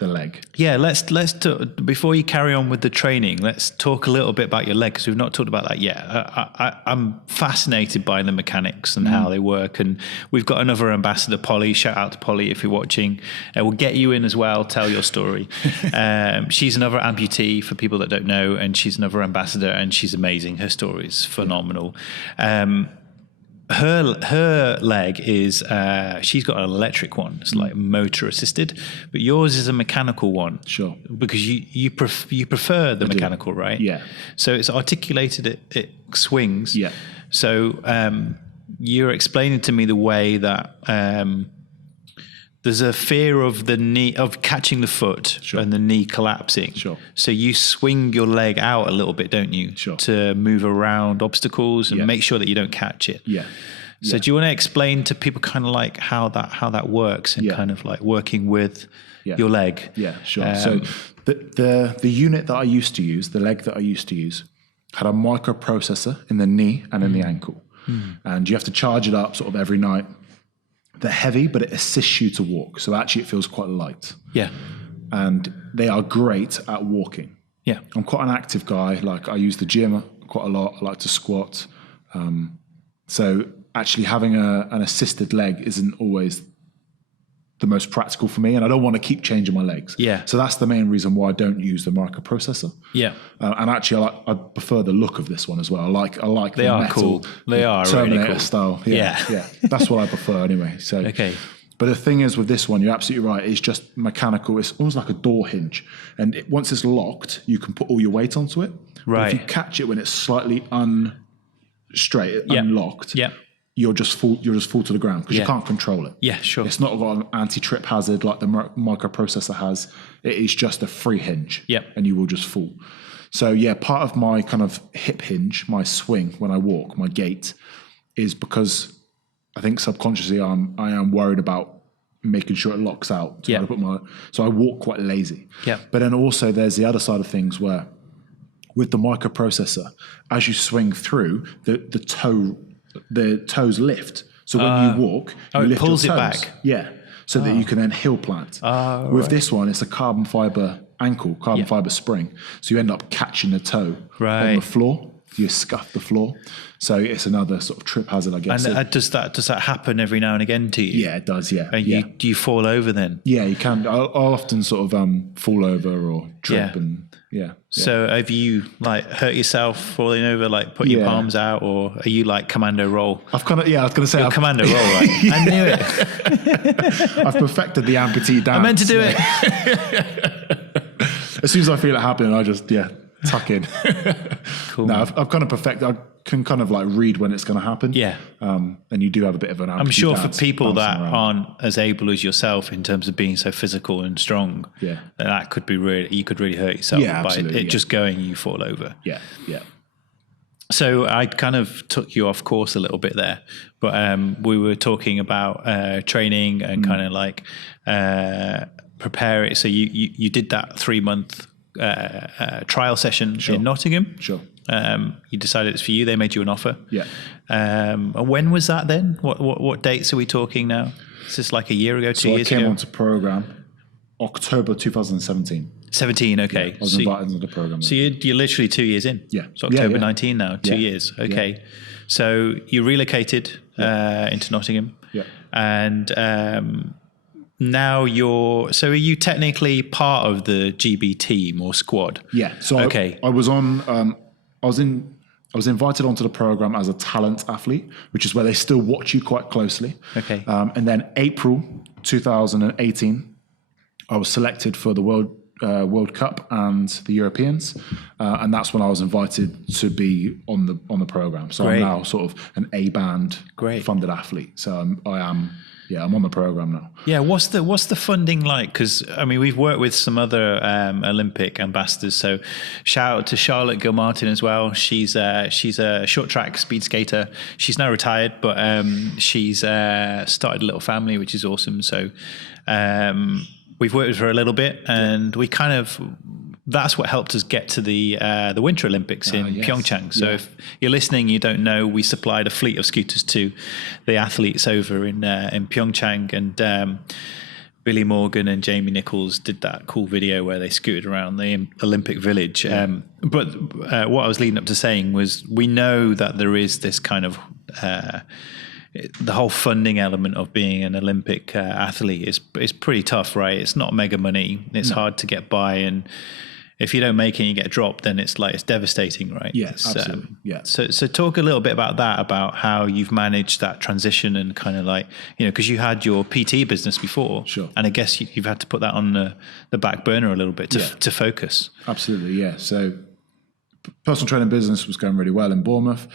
leg. Yeah. Let's before you carry on with the training, let's talk a little bit about your leg because we've not talked about that yet. I'm fascinated by the mechanics and how they work, and we've got another ambassador, Polly. Shout out to Polly if you're watching. We'll get you in as well. Tell your story. She's another amputee for people that don't know, and she's another ambassador, and she's amazing. Her story is phenomenal. Her leg is she's got an electric one. It's like motor assisted, but yours is a mechanical one. Sure. Because you prefer the mechanical, right? Yeah. So it's articulated. It swings. Yeah. So you're explaining to me the way that there's a fear of the knee, of catching the foot and the knee collapsing. Sure. So you swing your leg out a little bit, don't you? Sure. To move around obstacles and make sure that you don't catch it. Yeah. So do you want to explain to people kind of like how that works and kind of like working with your leg? Yeah, sure. So the unit that I used to use, the leg that I used to use, had a microprocessor in the knee and in the ankle. And you have to charge it up sort of every night. They're heavy, but it assists you to walk. So actually it feels quite light. Yeah. And they are great at walking. Yeah. I'm quite an active guy. Like I use the gym quite a lot. I like to squat. So actually having an assisted leg isn't always the most practical for me, and I don't want to keep changing my legs. Yeah. So that's the main reason why I don't use the microprocessor. Yeah. And actually, I prefer the look of this one as well. I like they the are metal, cool. They are Terminator really cool. style. Yeah. That's what I prefer anyway. So okay. But the thing is with this one, you're absolutely right. It's just mechanical. It's almost like a door hinge, and once it's locked, you can put all your weight onto it. Right. But if you catch it when it's slightly unlocked. Yeah. You'll just fall to the ground because you can't control it. Yeah, sure. It's not got an anti-trip hazard like the microprocessor has. It is just a free hinge. Yep. And you will just fall. So yeah, part of my kind of hip hinge, my swing when I walk, my gait, is because I think subconsciously I am worried about making sure it locks out. So I walk quite lazy. Yeah. But then also there's the other side of things where with the microprocessor, as you swing through, the toes lift. So when you walk, you lift pulls your it toes. back. Yeah. So that you can then heel plant. With this one, it's a carbon fiber ankle, carbon fiber spring. So you end up catching the toe on the floor. You scuff the floor. So it's another sort of trip hazard, I guess. And does that happen every now and again to you? Yeah, it does. Yeah. And do you fall over then? Yeah, you can. I'll often sort of fall over or trip and yeah. So have you like hurt yourself falling over, like put your palms out, or are you like commando roll? I've kind of, I was going to say. You're commando roll, right? I knew it. I've perfected the amputee dance. I meant to do it. As soon as I feel it happening, I just, tuck in. Cool. No, I've kind of perfected. I can kind of like read when it's going to happen. Yeah. And you do have a bit of an amputee I'm sure for dance people that around. aren't as able as yourself in terms of being so physical and strong, that could be you could really hurt yourself by it just going, you fall over. Yeah. So I kind of took you off course a little bit there, but we were talking about training and kind of like prepare it. So you did that 3-month trial session in Nottingham. Sure. You decided it's for you. They made you an offer. Yeah. And when was that then? What dates are we talking now? Is this like a year ago, 2 years ago? I came onto program October 2017. 17, okay. Yeah, I was invited into the program. So you're literally 2 years in. Yeah. So October 19 now, 2 years. Okay. Yeah. So you relocated into Nottingham. Yeah. And now are you technically part of the GB team or squad? Yeah. So I was on. I was invited onto the program as a talent athlete, which is where they still watch you quite closely. Okay. And then April 2018, I was selected for the World Cup and the Europeans, and that's when I was invited to be on the program. So Great. I'm now sort of an A-band funded athlete. So I'm on the program now. Yeah, what's the funding like? Because I mean, we've worked with some other Olympic ambassadors. So shout out to Charlotte Gilmartin as well. She's a short track speed skater. She's now retired, but she's started a little family, which is awesome. So we've worked with her a little bit, and we kind of. That's what helped us get to the Winter Olympics in Pyeongchang. So if you're listening, you don't know, we supplied a fleet of scooters to the athletes over in Pyeongchang, and Billy Morgan and Jamie Nichols did that cool video where they scooted around the Olympic Village. But what I was leading up to saying was, we know that there is this kind of the whole funding element of being an Olympic athlete is pretty tough, right? It's not mega money. It's hard to get by, and if you don't make it and you get dropped, then it's devastating, right? Yes, absolutely. So talk a little bit about that, about how you've managed that transition, and kind of like, because you had your PT business before. Sure. And I guess you've had to put that on the back burner a little bit to focus. Absolutely, yeah. So personal training business was going really well in Bournemouth.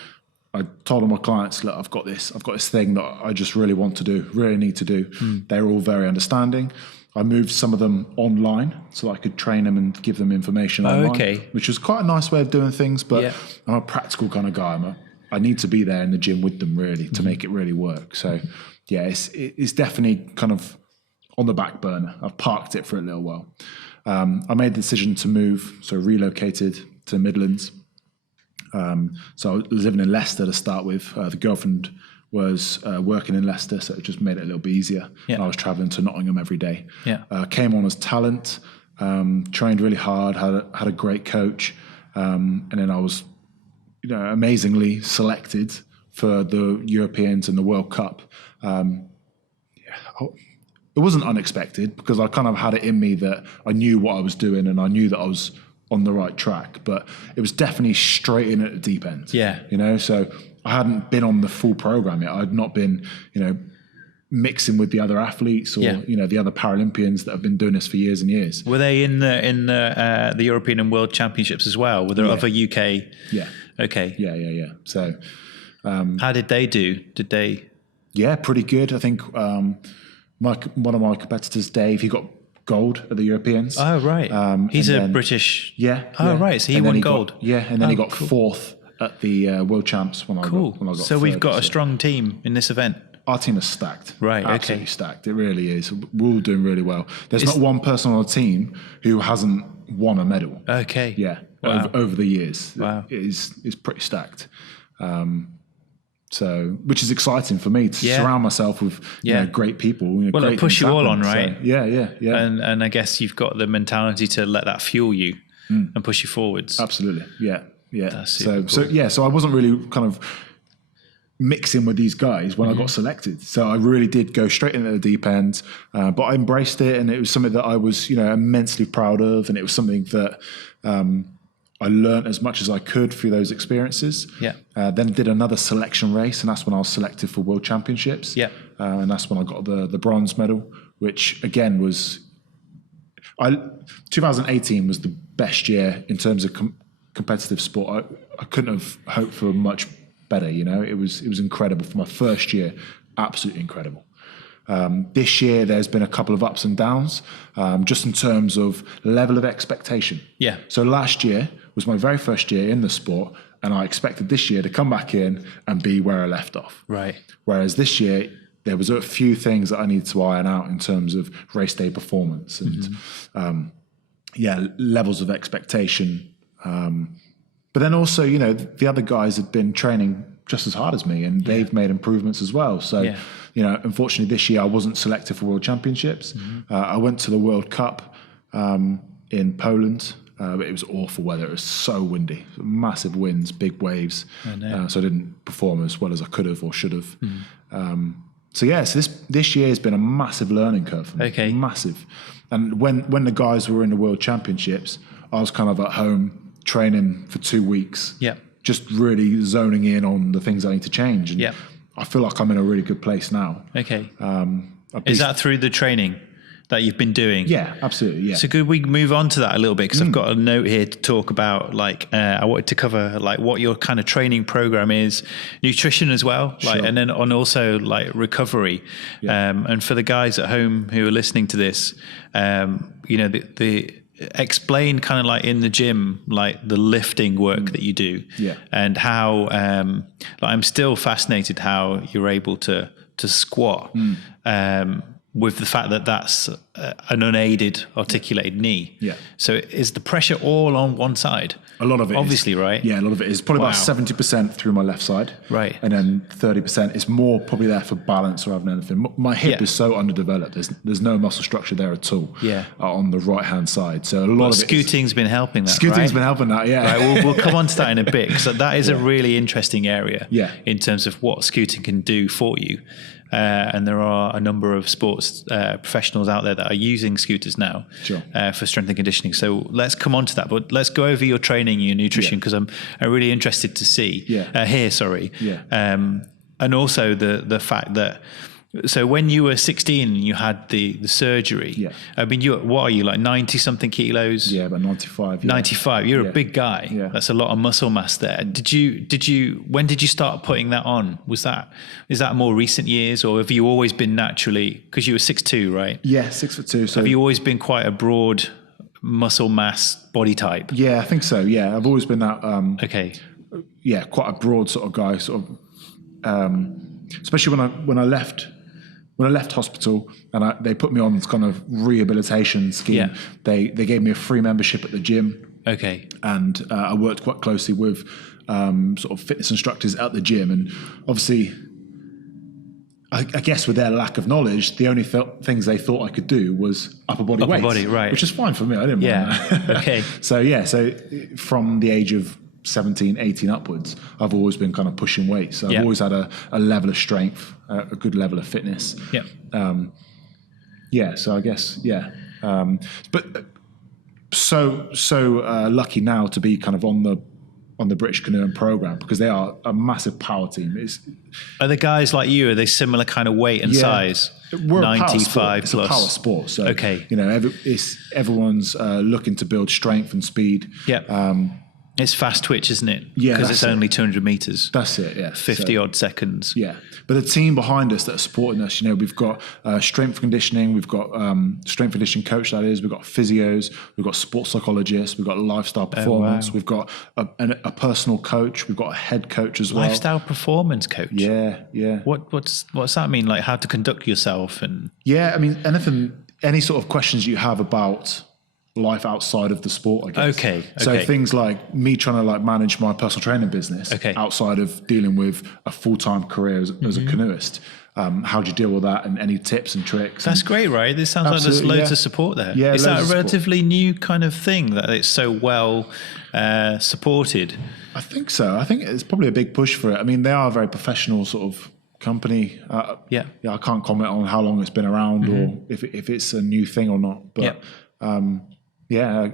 I told all my clients, look, I've got this thing that I just really want to do, really need to do. They're all very understanding. I moved some of them online so that I could train them and give them information online, which was quite a nice way of doing things. But I'm a practical kind of guy. I need to be there in the gym with them really to make it really work. So yeah, it's definitely kind of on the back burner. I've parked it for a little while. I made the decision to move, so relocated to Midlands. So I was living in Leicester to start with. The girlfriend was working in Leicester, so it just made it a little bit easier. And I was traveling to Nottingham every day. Came on as talent, trained really hard, had a great coach, and then I was, amazingly selected for the Europeans and the World Cup. It wasn't unexpected, because I kind of had it in me that I knew what I was doing and I knew that I was on the right track, but it was definitely straight in at the deep end. So I hadn't been on the full program yet. I'd not been, mixing with the other athletes or the other Paralympians that have been doing this for years and years. Were they in the European and World Championships as well? Were there other UK? Yeah. Okay. Yeah. So how did they do? Did they? Yeah, pretty good. I think one of my competitors, Dave, he got gold at the Europeans. Oh, right. He's a British. Yeah. Right. So he won gold. And then he got fourth at the World Champs when I got So we've got a strong team in this event. Our team is stacked. Right. Absolutely stacked. It really is. We're all doing really well. There's not one person on the team who hasn't won a medal. Okay. Yeah. Wow. Over the years. Wow. It is pretty stacked. So, which is exciting for me to surround myself with great people. Well, it'll push you all on, right? So, yeah. And I guess you've got the mentality to let that fuel you and push you forwards. Absolutely, yeah. That's super cool. So I wasn't really kind of mixing with these guys when I got selected. So I really did go straight into the deep end, but I embraced it, and it was something that I was, immensely proud of, and it was something that I learned as much as I could through those experiences. Then did another selection race, and that's when I was selected for World Championships. And that's when I got the bronze medal, which again was 2018 was the best year in terms of competitive sport. I couldn't have hoped for much better. It was incredible for my first year. Absolutely incredible. This year, there's been a couple of ups and downs, just in terms of level of expectation. Yeah. So last year, was my very first year in the sport, and I expected this year to come back in and be where I left off. Right. Whereas this year, there was a few things that I needed to iron out in terms of race day performance and levels of expectation. But then also, you know, the other guys had been training just as hard as me, and they've made improvements as well. So, you know, unfortunately this year I wasn't selected for World Championships. I went to the World Cup in Poland. But it was awful weather. It was so windy, massive winds, big waves. So I didn't perform as well as I could have or should have. So this year has been a massive learning curve for me. Okay. Massive. And when the guys were in the World Championships, I was kind of at home training for 2 weeks. Yeah. Just really zoning in on the things I need to change. And I feel like I'm in a really good place now. Okay. Is that through the training that you've been doing? Yeah, absolutely. Yeah. So could we move on to that a little bit? Because I've got a note here to talk about, like, I wanted to cover like what your kind of training program is, nutrition as well, like, and then also like recovery. And for the guys at home who are listening to this, you know, the explain kind of like in the gym, like the lifting work that you do, and how like I'm still fascinated how you're able to squat. With the fact that that's an unaided, articulated knee. Yeah. So is the pressure all on one side? A lot of it obviously, is. Right? Yeah, a lot of it is. Probably about 70% through my left side. Right. And then 30% is more probably there for balance rather than anything. My hip is so underdeveloped. There's no muscle structure there at all. On the right-hand side. So a lot of scooting's been helping that, Scooting's been helping that, Right, we'll come on to that in a bit, because that is a really interesting area in terms of what scooting can do for you. And there are a number of sports professionals out there that are using scooters now for strength and conditioning. So let's come on to that, but let's go over your training, your nutrition, because I'm really interested to hear. And also the fact that, so when you were 16, you had the surgery. I mean, what are you, like 90 something kilos? Yeah, about 95. 95. You're a big guy. That's a lot of muscle mass there. When did you start putting that on? Is that more recent years, or have you always been naturally, because you were 6'2", right? Yeah, 6'2". So have you always been quite a broad muscle mass body type? Yeah, I think so. Yeah, I've always been that. Quite a broad sort of guy, especially when I left hospital and they put me on this kind of rehabilitation scheme. They gave me a free membership at the gym. Okay. And I worked quite closely with sort of fitness instructors at the gym. And obviously, I guess with their lack of knowledge, the only things they thought I could do was upper body weights. Right. Which is fine for me. I didn't mind that. Okay. So from the age of 17, 18 upwards, I've always been kind of pushing weight. So I've always had a level of strength, a good level of fitness. So I guess, but so lucky now to be kind of on the British Canoeing program, because they are a massive power team. Are the guys like you, are they similar kind of weight and size? We're 95 it's plus. a power sport. So, you know, everyone's looking to build strength and speed. It's fast twitch, isn't it? Yeah, because it's only 200 meters. That's it. Yeah, 50 odd seconds. Yeah, but the team behind us that are supporting us, you know, we've got strength conditioning, we've got strength conditioning coach, that is, we've got physios, we've got sports psychologists, we've got lifestyle performance, we've got a personal coach, we've got a head coach as well. Lifestyle performance coach. Yeah. What's that mean? Like how to conduct yourself and? Yeah, I mean, any sort of questions you have about life outside of the sport, I guess. Okay. So things like me trying to like manage my personal training business outside of dealing with a full-time career as a canoeist. How do you deal with that, and any tips and tricks? That's great, right? This sounds like there's loads of support there. Yeah, is that a relatively new kind of thing that it's so well supported? I think so. I think it's probably a big push for it. I mean, they are a very professional sort of company. I can't comment on how long it's been around or if it's a new thing or not. But they're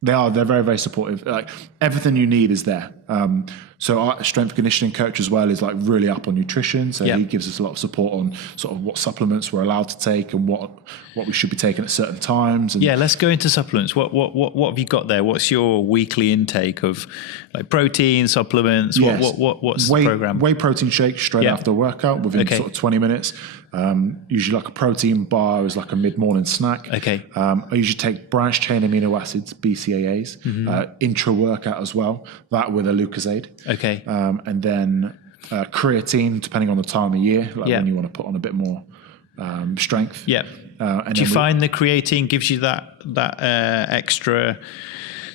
very, very supportive. Like everything you need is there. So our strength conditioning coach as well is like really up on nutrition. So Yep. he gives us a lot of support on sort of what supplements we're allowed to take and what we should be taking at certain times. And Yeah, let's go into supplements. What have you got there? What's your weekly intake of like protein supplements? Yes. What's the program? Whey protein shake straight Yeah. after a workout within sort of 20 minutes. Usually like a protein bar is like a mid-morning snack. Okay. I usually take branched chain amino acids, BCAAs, intra-workout as well, that with a Lucozade. Okay. And then creatine, depending on the time of year, like when you want to put on a bit more strength. Yeah. And Do you find the creatine gives you that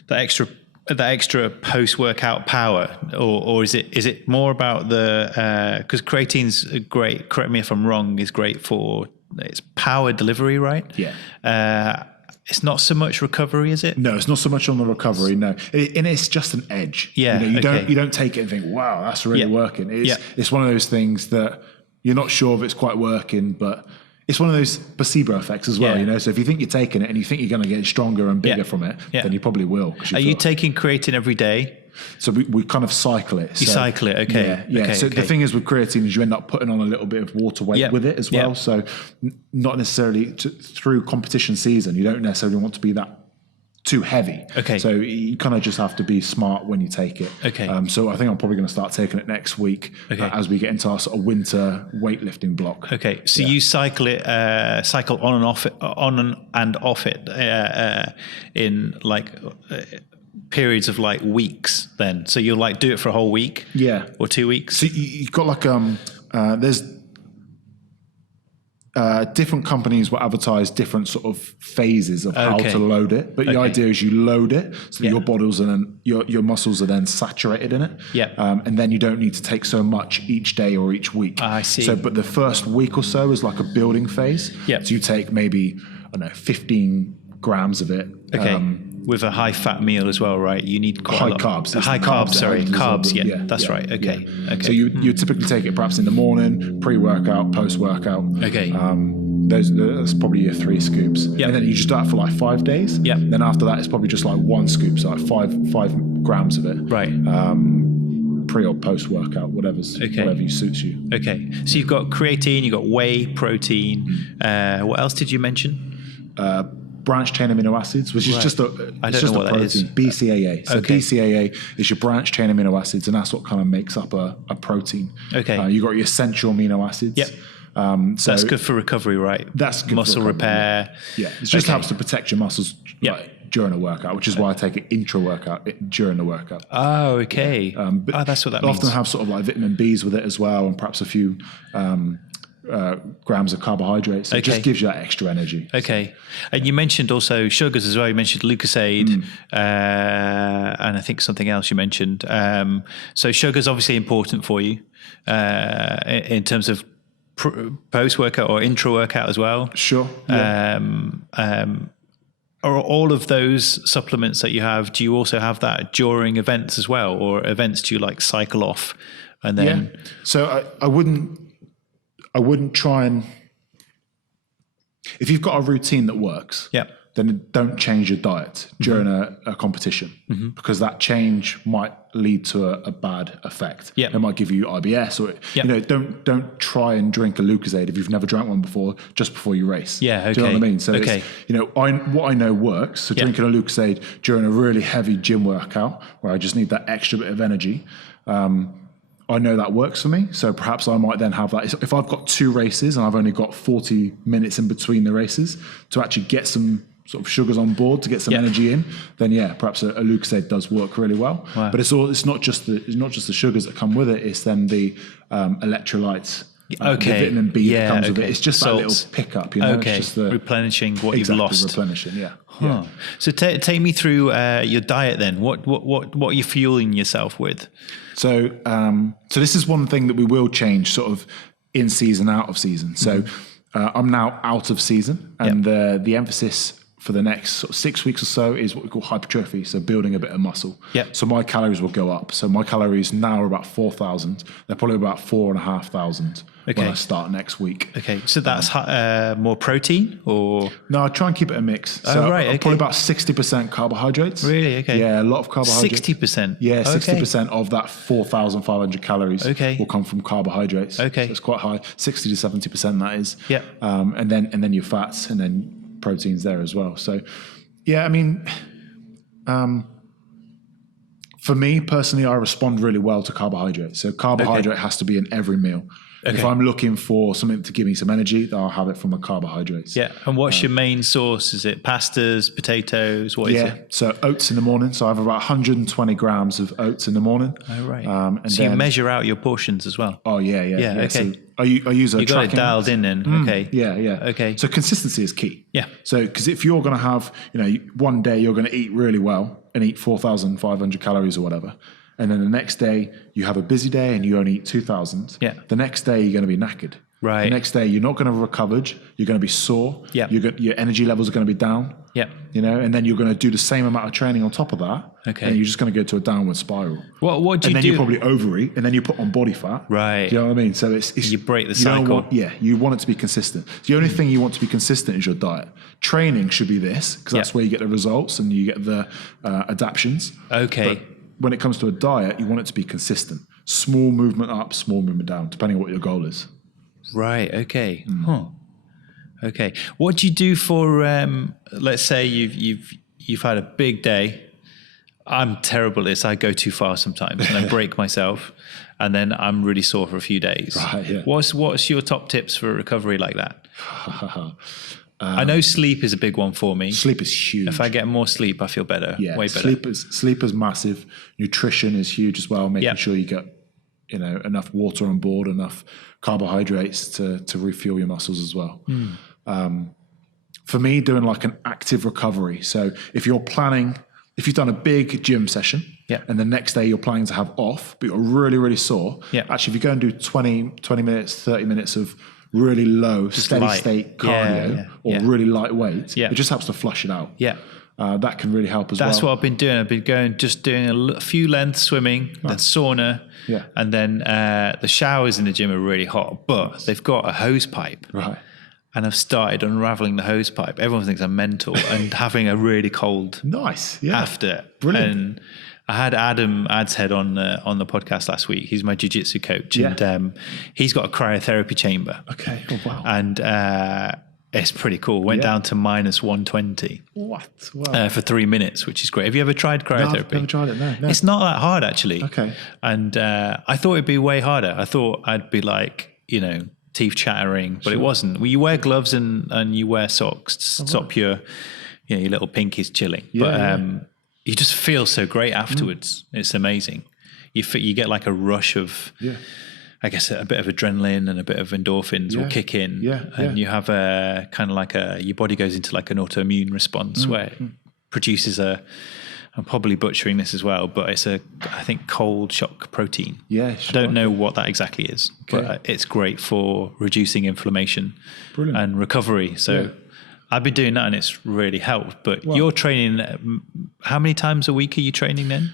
extra post-workout power, or is it more about the because creatine's great? Correct me if I'm wrong. Is great for its power delivery, right? Yeah. It's not so much recovery, is it? No, it's not so much on the recovery. No, and it's just an edge. Yeah, you don't take it and think, wow, that's really working. It's one of those things that you're not sure if it's quite working, but it's one of those placebo effects as well. So if you think you're taking it and you think you're going to get stronger and bigger from it, then you probably will. Are you taking creatine every day? So we kind of cycle it. You cycle it, okay. Yeah. Okay, so the thing is with creatine is you end up putting on a little bit of water weight with it as well. Yeah. So not necessarily through competition season, you don't necessarily want to be that too heavy. Okay. So you kind of just have to be smart when you take it. Okay. So I think I'm probably going to start taking it next week as we get into our sort of winter weightlifting block. Okay. So you cycle it, cycle on and off it, in like periods of like weeks then. So you'll like do it for a whole week? Yeah. Or 2 weeks? So you've got like, there's different companies will advertise different sort of phases of how to load it, but the idea is you load it so that your bottles and then your muscles are then saturated in it. And then you don't need to take so much each day or each week. I see. So, but the first week or so is like a building phase. So you take maybe, I don't know, 15 grams of it. With a high fat meal as well, right? You need quite high a lot. carbs. High carbs, sorry. Carbs, that's right. Okay. Okay. So you typically take it perhaps in the morning, pre-workout, post-workout. Okay. That's probably your 3 scoops. And then you just do that for like 5 days. Then after that, it's probably just like 1 scoop, so like 5 grams of it. Right. Pre or post-workout, whatever suits you. Okay. So you've got creatine, you've got whey protein. What else did you mention? Branched chain amino acids, which is just a protein. BCAA. So BCAA is your branched chain amino acids, and that's what kind of makes up a protein. Okay. You got your essential amino acids. So that's good for recovery, right? That's good muscle for recovery, repair. Yeah. It just helps to protect your muscles during a workout, which is why I take it intra-workout during the workout. Oh, okay. But that's what that means. Often have sort of like vitamin Bs with it as well, and perhaps a few grams of carbohydrates. So it just gives you that extra energy. Okay. And you mentioned also sugars as well. You mentioned Lucozade, and I think something else you mentioned. So sugar's obviously important for you in terms of post-workout or intra-workout as well. Sure. Are all of those supplements that you have, do you also have that during events as well, or events do you like cycle off and then? Yeah. So I wouldn't try and, if you've got a routine that works, then don't change your diet during a competition, because that change might lead to a bad effect. It might give you IBS, or don't try and drink a Lucozade if you've never drank one before, just before you race. Do you know what I mean? So it's, what I know works. So drinking a Lucozade during a really heavy gym workout where I just need that extra bit of energy, I know that works for me. So perhaps I might then have that. If I've got 2 races and I've only got 40 minutes in between the races to actually get some sort of sugars on board to get some energy in, then perhaps a Lucozade does work really well. But it's not just the sugars that come with it. It's then the electrolytes, the vitamin B that comes with it. It's just that little pickup, It's just the replenishing what you've lost. Replenishing, So take me through your diet then. What are you fueling yourself with? So this is one thing that we will change sort of in season, out of season. So I'm now out of season, and the emphasis for the next sort of 6 weeks or so is what we call hypertrophy, so building a bit of muscle. Yep. So my calories will go up. So my calories now are about 4,000. They're probably about 4,500 when I start next week. Okay, so that's more protein or? No, I try and keep it a mix. So probably about 60% carbohydrates. Really? Okay. Yeah, a lot of carbohydrates. 60%? Yeah, 60% of that 4,500 calories will come from carbohydrates. Okay. So it's quite high. 60 to 70% that is. Yeah. And then your fats and then proteins there as well. So yeah, I mean, for me personally, I respond really well to carbohydrates. So carbohydrate has to be in every meal. Okay. If I'm looking for something to give me some energy, then I'll have it from the carbohydrates. Yeah. And what's your main source? Is it pastas, potatoes? What is it? Yeah. So oats in the morning. So I have about 120 grams of oats in the morning. Oh, right. And so you measure out your portions as well? Oh, yeah. Okay. So I use a you got it dialed in then. Okay. Yeah. Okay. So consistency is key. Yeah. So because if you're going to have, one day you're going to eat really well and eat 4,500 calories or whatever, and then the next day you have a busy day and you only eat 2,000. Yeah. The next day you're going to be knackered. Right. The next day you're not going to have recovered. You're going to be sore. Yeah. Your energy levels are going to be down. Yeah. And then you're going to do the same amount of training on top of that. Okay. And you're just going to go to a downward spiral. What do you do? And then you probably overeat, and then you put on body fat. Right. Do you know what I mean? So it's you break the cycle. You want it to be consistent. The only thing you want to be consistent is your diet. Training should be this, because that's where you get the results and you get the adaptions. Okay. But when it comes to a diet, you want it to be consistent. Small movement up, small movement down, depending on what your goal is. Right. Okay. Okay. What do you do for? Let's say you've had a big day. I'm terrible at this. I go too far sometimes, and I break myself, and then I'm really sore for a few days. Right. Yeah. What's your top tips for recovery like that? I know sleep is a big one for me. Sleep is huge. If I get more sleep, I feel better. Yeah. Way better. Sleep is massive. Nutrition is huge as well. Making sure you get enough water on board, enough carbohydrates to refuel your muscles as well. For me, doing like an active recovery. So if you've done a big gym session and the next day you're planning to have off, but you're really, really sore, actually if you go and do 20 minutes, 30 minutes of really low, steady state cardio or really lightweight, it just helps to flush it out. Yeah. That can really help as well. That's what I've been doing. I've been doing a few lengths swimming, then sauna, and then the showers in the gym are really hot, but they've got a hose pipe. Right. And I've started unraveling the hose pipe. Everyone thinks I'm mental and having a really cold after. Brilliant. And I had Adam Adshead on the podcast last week. He's my jiu-jitsu coach, and he's got a cryotherapy chamber. Okay. Oh, wow. And it's pretty cool. Went down to minus 120. What? Wow. For 3 minutes, which is great. Have you ever tried cryotherapy? No, I've never tried it. No. It's not that hard actually. Okay. And I thought it'd be way harder. I thought I'd be like, teeth chattering, but it wasn't. Well, you wear gloves and you wear socks to stop your little pinkies chilling. But you just feel so great afterwards. It's amazing. You get like a rush of, I guess, a bit of adrenaline and a bit of endorphins will kick in, and you have a kind of like your body goes into like an autoimmune response where it produces I'm probably butchering this as well, but it's I think cold shock protein. Yeah, I don't know what that exactly is, but it's great for reducing inflammation and recovery. So I've been doing that and it's really helped. But you're training, how many times a week are you training then?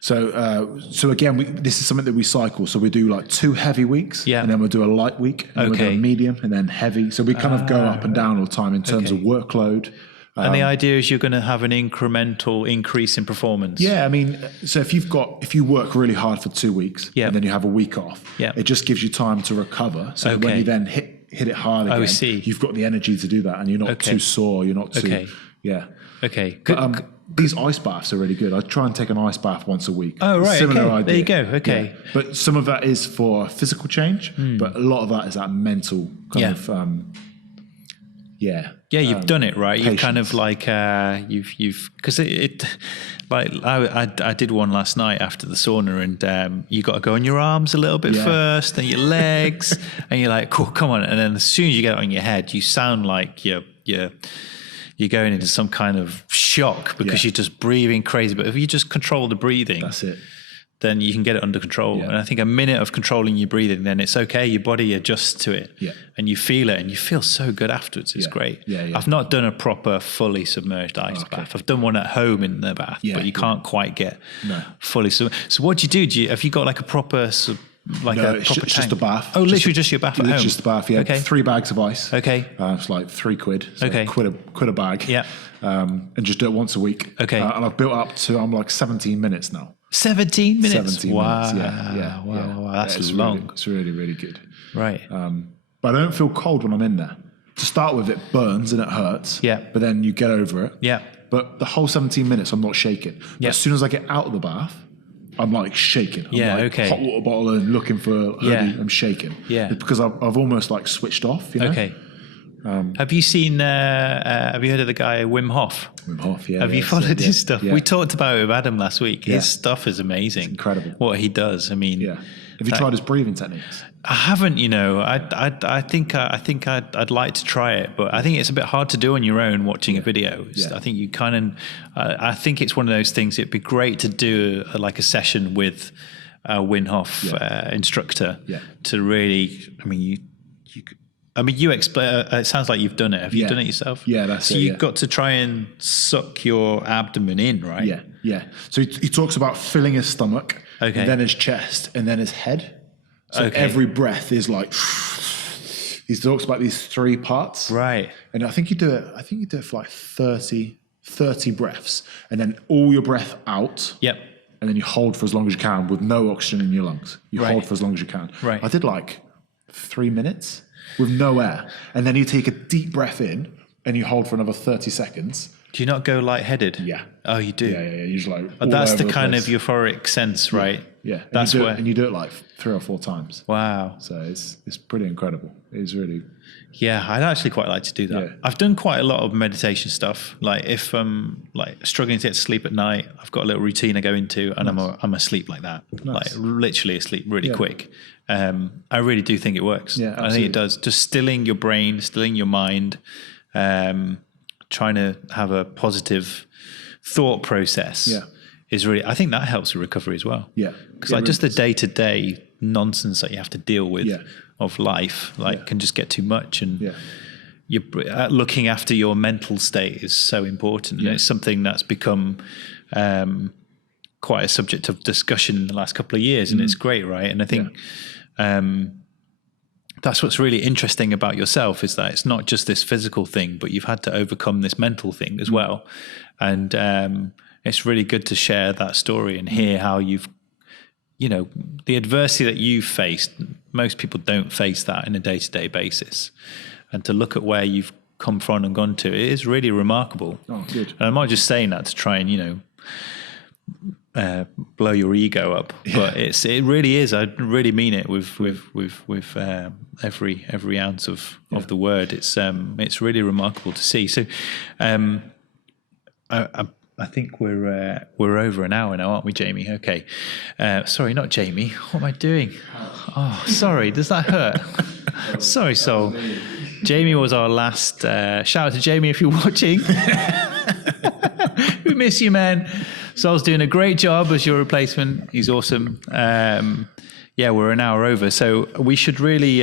So again, this is something that we cycle. So we do like 2 heavy weeks, and then we'll do a light week, and we'll do a medium, and then heavy. So we kind of go up and down all the time in terms of workload. And the idea is you're going to have an incremental increase in performance. Yeah, I mean, so if you work really hard for 2 weeks and then you have a week off, it just gives you time to recover. So when you then hit it hard again, you've got the energy to do that, and you're not too sore. You're not too Okay. But, these ice baths are really good. I try and take an ice bath once a week. Oh, right. Similar idea. There you go. Okay. Yeah. But some of that is for physical change, but a lot of that is that mental kind of. You've done it right. Patience. You've kind of like you've because it like I did one last night after the sauna, and you got to go on your arms a little bit first, then your legs, and you're like, cool, come on, and then as soon as you get it on your head, you sound like you're going into some kind of shock because you're just breathing crazy. But if you just control the breathing, that's it. then you can get it under control. Yeah. And I think a minute of controlling your breathing, then it's okay. Your body adjusts to it, and you feel it, and you feel so good afterwards. It's great. I've not done a proper fully submerged ice bath. I've done one at home in the bath, but you can't quite get fully submerged. So what do you do? Have you got like a proper it's just a bath. Oh, literally just your bath at home? Literally just a bath, yeah. Okay. 3 bags of ice. Okay. It's like £3. So Okay. quid a bag. Yeah. And just do it once a week. Okay. And I've built up to, I'm like 17 minutes now. 17 minutes? 17 wow. minutes, yeah. Wow, that's it's long. Really, it's really, really good. Right. But I don't feel cold when I'm in there. To start with, it burns and it hurts. Yeah. But then you get over it. Yeah. But the whole 17 minutes, I'm not shaking. But as soon as I get out of the bath, I'm like shaking. I'm like hot water bottle and looking for a hoodie. I'm shaking. Yeah. It's because I've almost like switched off, you know? Okay. Have you seen, have you heard of the guy Wim Hof? Wim Hof, yeah. Have you followed his stuff? Yeah. We talked about it with Adam last week. His stuff is amazing. It's incredible. What he does. I mean, have you tried his breathing techniques? I haven't, you know. I think I'd like to try it, but I think it's a bit hard to do on your own watching a video. I think you kind of, I think it's one of those things. It'd be great to do like a session with a Wim Hof instructor to really. I mean, you explain. It sounds like you've done it. Have you done it yourself? Yeah, that's so it. So you've got to try and suck your abdomen in, right? Yeah, yeah. So he talks about filling his stomach, and then his chest, and then his head. So every breath is like. He talks about these 3 parts, right? And I think you do it for like 30 breaths, and then all your breath out. Yep. And then you hold for as long as you can with no oxygen in your lungs. You hold for as long as you can. Right. I did like 3 minutes with no air. And then you take a deep breath in and you hold for another 30 seconds. Do you not go lightheaded? Yeah. Oh, you do? Yeah. You're just like that's the kind of euphoric sense, right? Yeah. That's where. And you do it like 3 or 4 times. Wow. So it's pretty incredible. It's really. Yeah, I'd actually quite like to do that. Yeah. I've done quite a lot of meditation stuff. Like if I'm like struggling to get to sleep at night, I've got a little routine I go into, and I'm asleep like that, like literally asleep really quick. I really do think it works. Yeah, absolutely. I think it does. Just stilling your brain, stilling your mind, trying to have a positive thought process. Yeah. Is really. I think that helps with recovery as well. Yeah, because like just the day-to-day nonsense that you have to deal with. Of life, can just get too much, and you're looking after your mental state is so important. And it's something that's become quite a subject of discussion in the last couple of years, and it's great, right? And I think that's what's really interesting about yourself is that it's not just this physical thing, but you've had to overcome this mental thing as well. And it's really good to share that story and hear how you've, the adversity that you've faced. Most people don't face that in a day-to-day basis. And to look at where you've come from and gone to, it is really remarkable. Oh, good. And I'm not just saying that to try and, blow your ego up, but it really is. I really mean it with every ounce of the word. It's really remarkable to see. So, I think we're over an hour now, aren't we, Jamie? Okay. Sorry, not Jamie. What am I doing? Oh, sorry. Does that hurt? Sorry, Sol. Jamie was our last. Shout out to Jamie if you're watching. We miss you, man. Sol's doing a great job as your replacement. He's awesome. We're an hour over, so we should really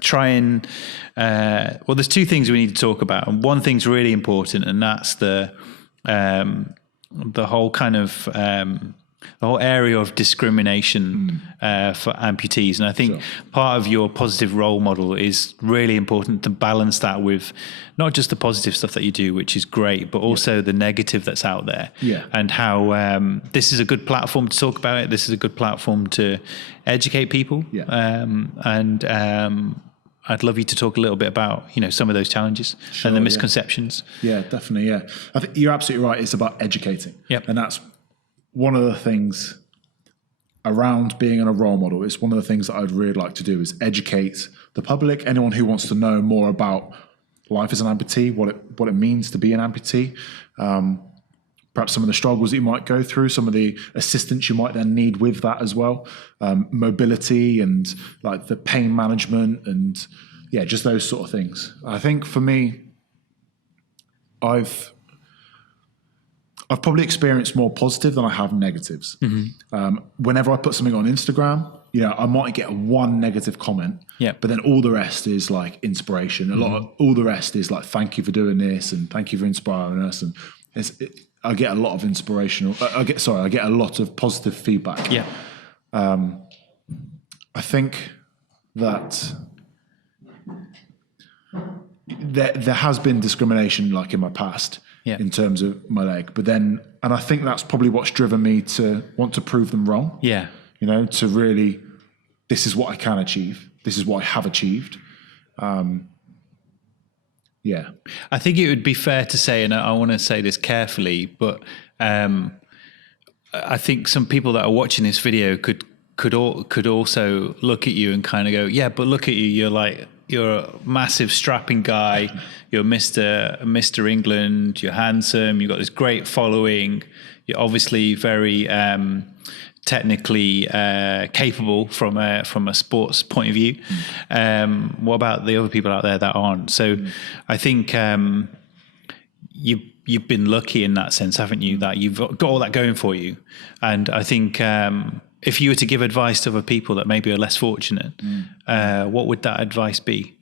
try and. There's 2 things we need to talk about, and one thing's really important, and that's the whole kind of the whole area of discrimination for amputees. And I think part of your positive role model is really important to balance that with not just the positive stuff that you do, which is great, but also the negative that's out there. Yeah. And how this is a good platform to talk about it. This is a good platform to educate people. Yeah. I'd love you to talk a little bit about, some of those challenges and the misconceptions. Yeah, definitely. Yeah. I think you're absolutely right. It's about educating. Yep. And that's one of the things around being a role model. It's one of the things that I'd really like to do is educate the public, anyone who wants to know more about life as an amputee, what it means to be an amputee, perhaps some of the struggles that you might go through, some of the assistance you might then need with that as well, mobility and like the pain management and just those sort of things. I think for me, I've I've probably experienced more positive than I have negatives. Whenever I put something on Instagram, I might get one negative comment, but then all the rest is like inspiration. All the rest is like, thank you for doing this and thank you for inspiring us. And I get a lot of inspirational. I get a lot of positive feedback. Yeah. I think that there has been discrimination like in my past. In terms of my leg, and I think that's probably what's driven me to want to prove them wrong. Yeah. To really, this is what I can achieve. This is what I have achieved. I think it would be fair to say, and I want to say this carefully, but I think some people that are watching this video could also look at you and kind of go, yeah, but look at you, you're a massive strapping guy. You're Mr. England. You're handsome. You've got this great following. You're obviously very technically capable from a sports point of view. What about the other people out there that aren't? So I think you've been lucky in that sense, haven't you? That you've got all that going for you. And I think if you were to give advice to other people that maybe are less fortunate, what would that advice be?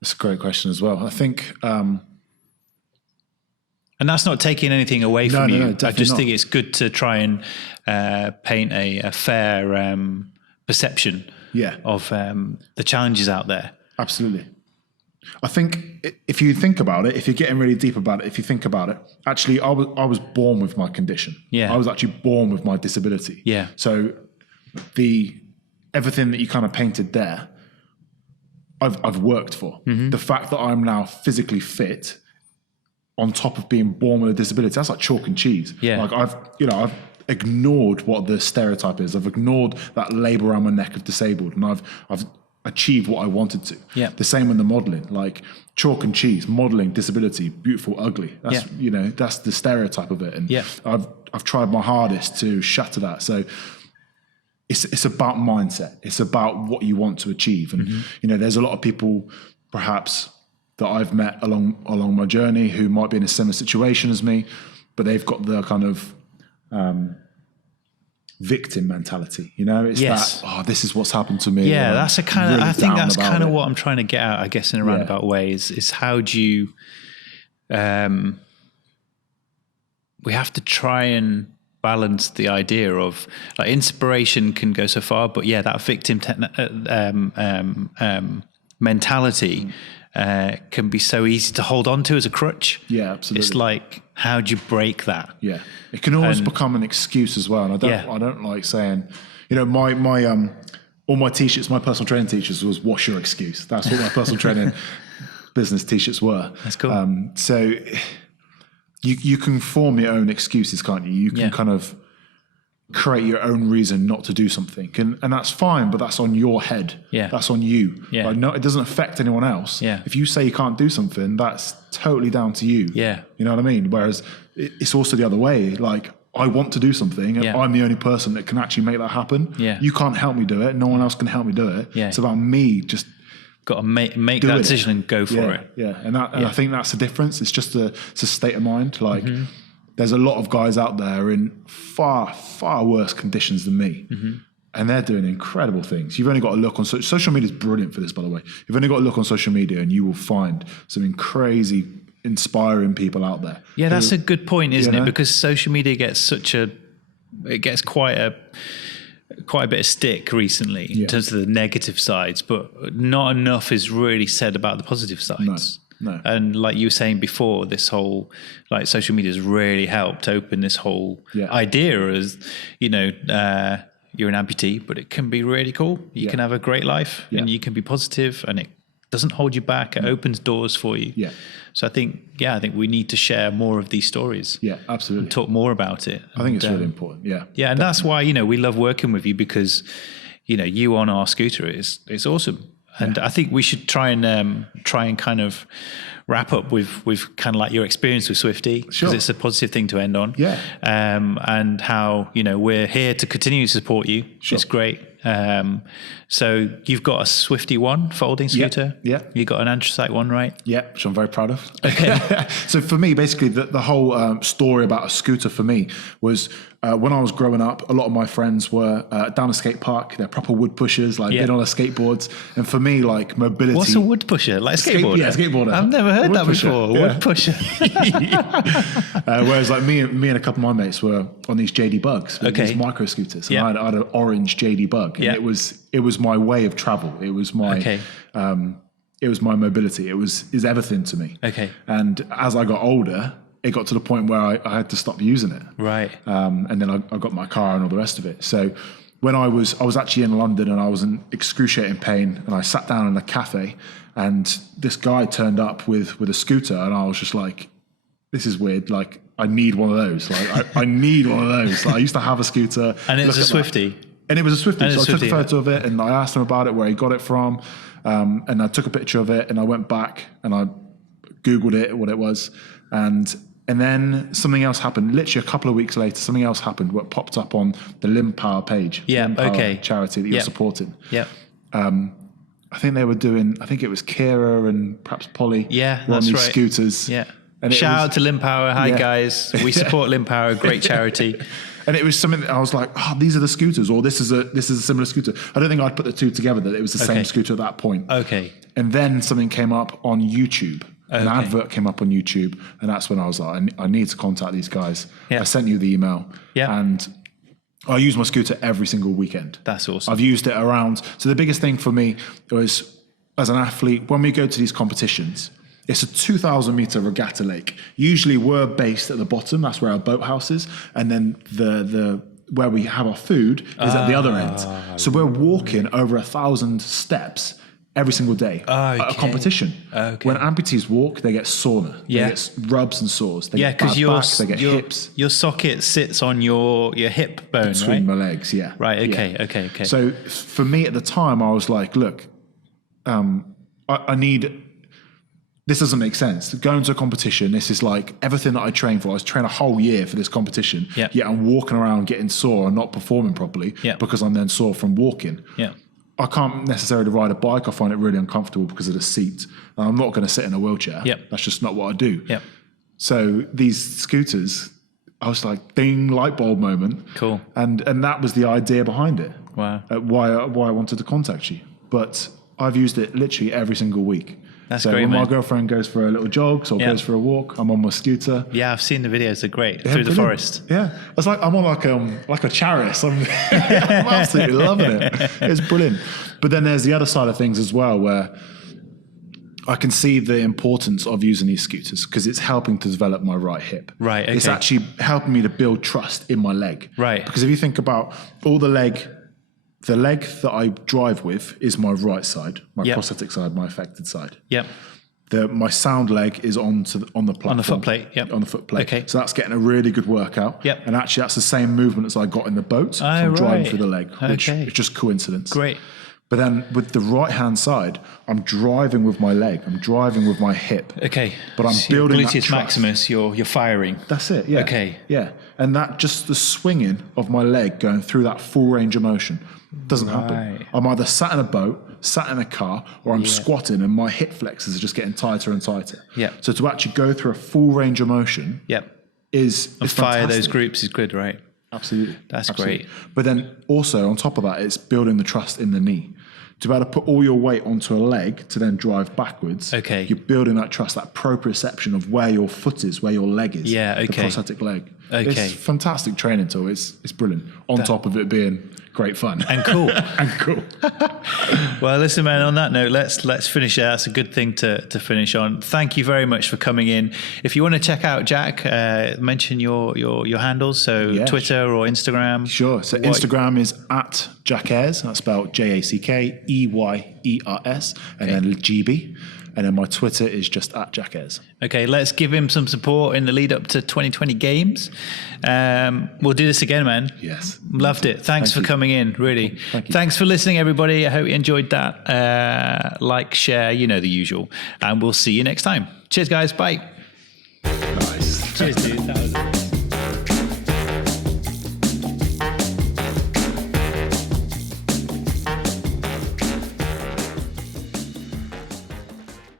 That's a great question as well. I think, and that's not taking anything away from you. I just think it's good to try and paint a fair perception of the challenges out there. Absolutely. I think if you think about it, if you're getting really deep about it, if you think about it, actually, I was born with my condition. Yeah. I was actually born with my disability. Yeah. So everything that you kind of painted there, I've worked for. The fact that I'm now physically fit, on top of being born with a disability, that's like chalk and cheese. Yeah. Like I've ignored what the stereotype is. I've ignored that label around my neck of disabled, and I've achieved what I wanted to. Yeah. The same in the modeling, like chalk and cheese, modeling, disability, beautiful, ugly. That's that's the stereotype of it. And I've tried my hardest to shatter that. So it's about mindset. It's about what you want to achieve. And there's a lot of people perhaps that I've met along my journey who might be in a similar situation as me, but they've got the kind of victim mentality. It's that, this is what's happened to me. Yeah, that's a kind of, I think that's kind of what I'm trying to get at, I guess, in a roundabout way is how do you, we have to try and balance the idea of like inspiration can go so far, but that victim mentality can be so easy to hold on to as a crutch. Yeah, absolutely. It's like, how do you break that? Yeah, it can always become an excuse as well. And I don't like saying, my all my t-shirts, my personal training t-shirts was "What's your excuse?" That's what my personal training business t-shirts were. That's cool. So you can form your own excuses, can't you? You can kind of create your own reason not to do something, and that's fine, but that's on your head. That's on you. Like, no, it doesn't affect anyone else. If you say you can't do something, that's totally down to you. You know what I mean? Whereas it's also the other way. Like, I want to do something, and I'm the only person that can actually make that happen. You can't help me do it. No one else can help me do it. It's about me just got to make that decision and go for it. And I think that's the difference. It's just it's a state of mind. Like, there's a lot of guys out there in far, far worse conditions than me. And they're doing incredible things. You've only got to look on social media is brilliant for this, by the way. You've only got to look on social media and you will find some crazy, inspiring people out there. Yeah, that's a good point, isn't it? Because social media gets quite a bit of stick recently in terms of the negative sides, but not enough is really said about the positive sides. No. And like you were saying before, this whole like social media has really helped open this whole idea as, you're an amputee, but it can be really cool. You can have a great life and you can be positive, and it doesn't hold you back. It opens doors for you. So I think we need to share more of these stories. Yeah, absolutely. And talk more about it. I think it's really important. Yeah. Yeah. And that's why, we love working with you, because, you on our scooter is awesome. And I think we should try and kind of wrap up with kind of like your experience with Swifty, because it's a positive thing to end on. And how, we're here to continue to support you. It's great. So you've got a Swifty one folding scooter. Yeah. You got an anthracite one, right? Yeah, which I'm very proud of. Okay. So for me, basically, the whole story about a scooter for me was when I was growing up, a lot of my friends were down a skate park. They're proper wood pushers, like been on their skateboards. And for me, like mobility. What's a wood pusher? Like a skateboarder? Yeah, skateboarder. I've never heard wood that pusher. before. Yeah. Wood pusher. Whereas like me and a couple of my mates were on these JD Bugs, these micro scooters. And I had an orange JD Bug. And it was my way of travel. It was my it was my mobility. It was everything to me. Okay. And as I got older, it got to the point where I had to stop using it. Right. And then I got my car and all the rest of it. So when I was actually in London and I was in excruciating pain, and I sat down in a cafe, and this guy turned up with a scooter, and I was just like, this is weird. Like, I need one of those. Like, I need one of those. Like, I used to have a scooter. And it was a Swifty. And it was a Swifty. So I took a photo of it and I asked him about it, where he got it from. And I took a picture of it and I went back and I Googled it, what it was. And then something else happened. Literally a couple of weeks later, something else happened what popped up on the Limb Power page. Yeah, Limb Power okay. charity that you're supporting. Yeah. I think they were doing, I think it was Kira and perhaps Polly. Yeah, were on that's these right. scooters. Yeah. And Shout out to Limb Power. Hi, guys. We support Limb Power, great charity. And it was something that I was like, oh, these are the scooters, or this is a similar scooter. I don't think I'd put the two together, that it was the same scooter at that point. Okay. And then something came up on YouTube. An advert came up on YouTube, and that's when I was like, I need to contact these guys. Yeah. I sent you the email. Yeah. And I use my scooter every single weekend. That's awesome. I've used it around. So the biggest thing for me was, as an athlete, when we go to these competitions, it's a 2,000 meter regatta lake. Usually we're based at the bottom. That's where our boathouse is. And then the where we have our food is at the other end. So we're walking over 1,000 steps every single day at a competition. When amputees walk, they get sauna. They get rubs and sores. They get bad backs, they get hips. Your socket sits on your hip bone, Between my legs, yeah. Right, okay. So for me at the time, I was like, look, I need... This doesn't make sense. Going to a competition, this is like everything that I trained for. I was training a whole year for this competition. Yep. Yet I'm walking around getting sore and not performing properly because I'm then sore from walking. Yeah. I can't necessarily ride a bike. I find it really uncomfortable because of the seat. And I'm not going to sit in a wheelchair. Yep. That's just not what I do. Yep. So these scooters, I was like, ding, light bulb moment. Cool. And that was the idea behind it. Wow. Why I wanted to contact you. But I've used it literally every single week. That's so great, when man. my girlfriend goes for a little jog or goes for a walk, I'm on my scooter. Yeah, I've seen the videos. They're great. Through the forest. Yeah. It's like I'm on like a chariot. I'm absolutely loving it. It's brilliant. But then there's the other side of things as well, where I can see the importance of using these scooters because it's helping to develop my right hip. Right, okay. It's actually helping me to build trust in my leg. Right. Because if you think about all the leg that I drive with is my right side, my prosthetic side, my affected side. Yep. My sound leg is on the platform. On the foot plate, yep. On the foot plate. Okay. So that's getting a really good workout. Yep. And actually that's the same movement as I got in the boat. So I'm driving through the leg, which is just coincidence. Great. But then with the right-hand side, I'm driving with my leg. I'm driving with my hip. Okay. But I'm building that gluteus trust. maximus, you're firing. That's it, yeah. Okay. Yeah. And that just the swinging of my leg going through that full range of motion doesn't happen. I'm either sat in a boat, sat in a car, or I'm squatting and my hip flexors are just getting tighter and tighter. Yeah. So to actually go through a full range of motion is fire fantastic. those groups is good, right? Absolutely. That's Absolutely. great. But then also on top of that, it's building the trust in the knee. To be able to put all your weight onto a leg to then drive backwards, you're building that trust, that proprioception of where your foot is, where your leg is. Yeah, okay. The prosthetic leg. Okay. It's a fantastic training tool. It's brilliant. On top of it being great fun. And cool. And cool. Well, listen, man, on that note, let's finish there. That's a good thing to finish on. Thank you very much for coming in. If you want to check out Jack, mention your handles, so Twitter or Instagram. Sure. So Instagram is at Jack Eyers. That's spelled JACKEYERS and then GB. And then my Twitter is just at Jack Eyers. Okay, let's give him some support in the lead up to 2020 games. We'll do this again, man. Yes. Loved it. Thanks for coming in, really. Cool. Thank you. Thanks for listening, everybody. I hope you enjoyed that. Like, share, you know the usual. And we'll see you next time. Cheers, guys. Bye. Nice. Cheers, dude. That was